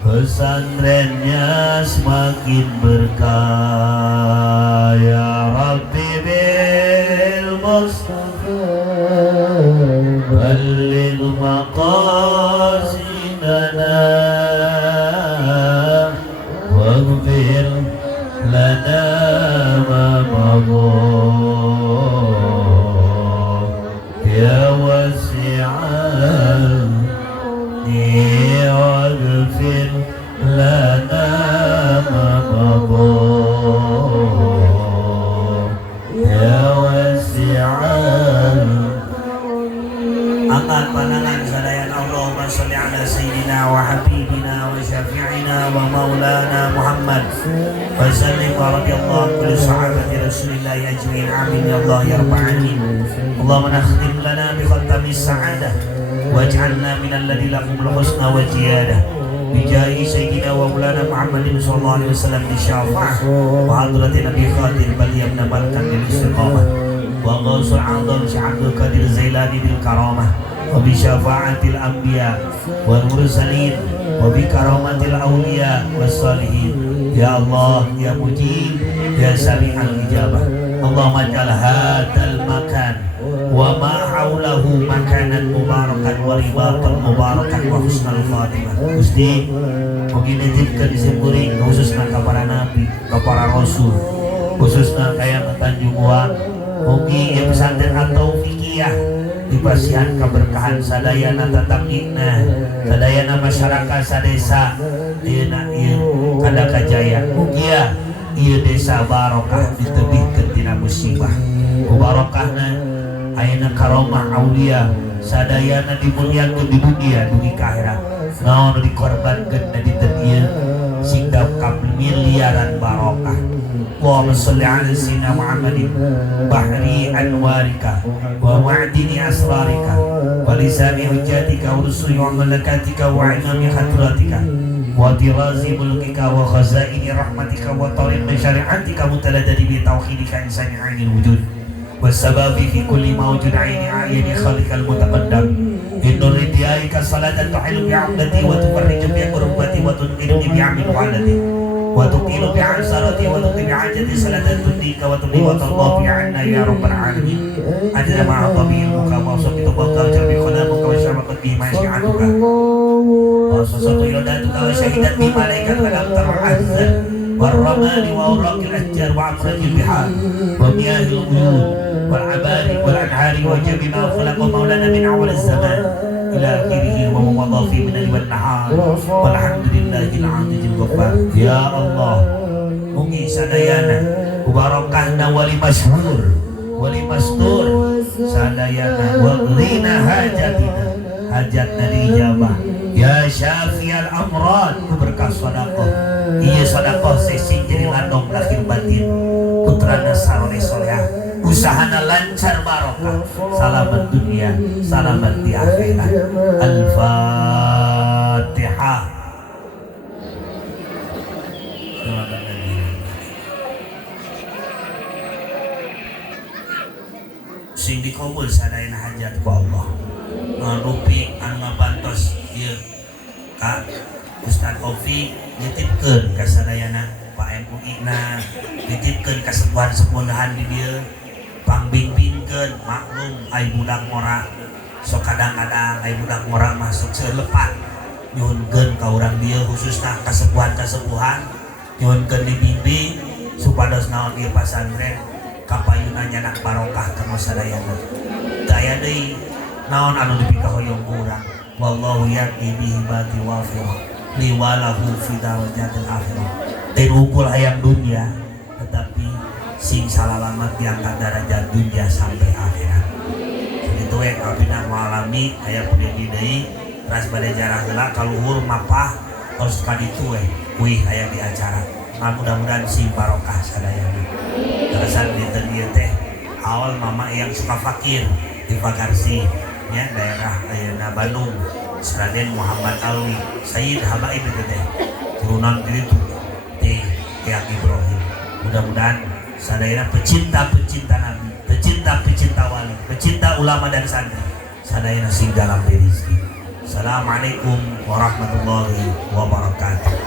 pesantrennya semakin berkah ya Rabbi bil Mustafa balik maqasidana waghfir lana ma madha ya wasi'al waghfir lana ma madha ya wasi'al angkat pandangan sadayana Allahumma sholli ala sayyidina wa habibina wa syafi'ina wa maulana Muhammad wa sallim wa radiyallahu kulli sahabati rasulillahi ajma'in amin ya Allah ya rabbal alamin Allahumma nakhtim lana bi khatamis sa'adah waj'alna minal ladzi lahumul husna wa ziyadah bijahi sayyidina wa maulana Muhammadin sallallahu alaihi wasallam di syafa'ah wa hadratin nabi khatim bal yabnabalkan bil istiqamah wa ghausul a'zam Syekh Qadir Zailani bil karamah wa bi syafa'atil anbiya wal mursalin wa bi karamatil awliya was salihin ya Allah ya mujib ya sami'al ijabah Allahumma ja'al hadzal makan wa ma haulahu makanan mubarakan wa ribatan mubarakan wa husnal khatimah Gusti mugi nitipkeun disemburi khususna ka para nabi ka para rasul khususna kaya Tanjung Uang mugi pesantren atau fikih dipasihan keberkahan sadayana tatamina sadayana masyarakat sadesa dina ieu kada kajaya mugi ieu desa barokah ditebihkeun tina musibah ku barokahna ayeuna karomah aulia sadayana dimuliakeun di dunia dugi ka akhirat naon dikorbankeun di teu singdap ka miliaran barokah Allahumma sholli ala sayyidina Muhammadin bahri anwarika wa ma'dini asrarika wa lisani hujjatika wa rusuli wa malakatika wa imami hadratika wa tirazi mulkika wa khazaini rahmatika wa tariq syari'atika mutaladadi bi tauhidika insani ainil wujud wasababi fi kulli mawjud aini ayni khalikal mutaqaddam indur ridiyaika salatan tuhilu bi'amdati wa tufarriju bi qurbati wa tunqidu bi amin walati wa tuqilu bi ansarati wa tuqi bi ajati salatan tundika wa tuqi wa tarḍa bi anna ya rabbal alamin ajra ma'a tabi'uka wa sabitu baka jabi khalamuka wa syabaqat bi masyi'atuka wa sasatu iladatuka wa syahidat bi malaikat kalam tar'azzan warramani wa uraqil ahjar wa afrajil bihar wa miyahil uyun wal abari wal anhari wa jabi ma khalaqa maulana min awal zaman ila akhirih wa mawadha fi minal wal nahar walhamdulillahil azizil ghaffar. Ya Allah, mugi sadayana barakahna wali masyhur wali mastur sadayana wa qina hajatina hajatna dijabah ya syafi'al amrad berkah sedekah iya sedekah sesi jadi landong lahir batin putrana saleh soleh usahana lancar barokah salamat dunia salamat di akhirat. Al-Fatihah. Sing dikabul sadayana hajat ku Allah ngarupi anu ngabantos ieu ka Ustaz Ofi nitipkeun ka sadayana Pak MUI na nitipkeun ka sepuhan-sepuhan di dieu pangbimbingkeun maklum ai budak ngora sok kadang-kadang ai budak ngora masuk selepat nyuhunkeun ka urang dieu khususna ka sepuhan-sepuhan nyuhunkeun dibimbing supados naon ieu pasantren kapayunan nyanak barokah ka sadayana daya deui naon anu dipikahoyong urang wallahu yaqi bihi bati wafirah liwalahu fi darajatil akhirah teh ukul hayang dunia tetapi sing salalamat diangkat derajat dunia sampai akhirat kitu we kabina ngalami aya peudeui deui ras bade jarah heula kaluhur mapah terus ka ditu we wih aya di acara mudah-mudahan sing barokah sadayana terusan dinten ieu teh awal mama yang suka fakir di Pagarsi nya daerah ayeuna Bandung Raden Muhammad Alwi Sayyid Habaib itu teh turunan itu teh Kiai Ibrahim mudah-mudahan sadayana pecinta-pecinta Nabi pecinta-pecinta wali pecinta ulama dan santri sadayana sing dalam rezeki. Assalamualaikum warahmatullahi wabarakatuh.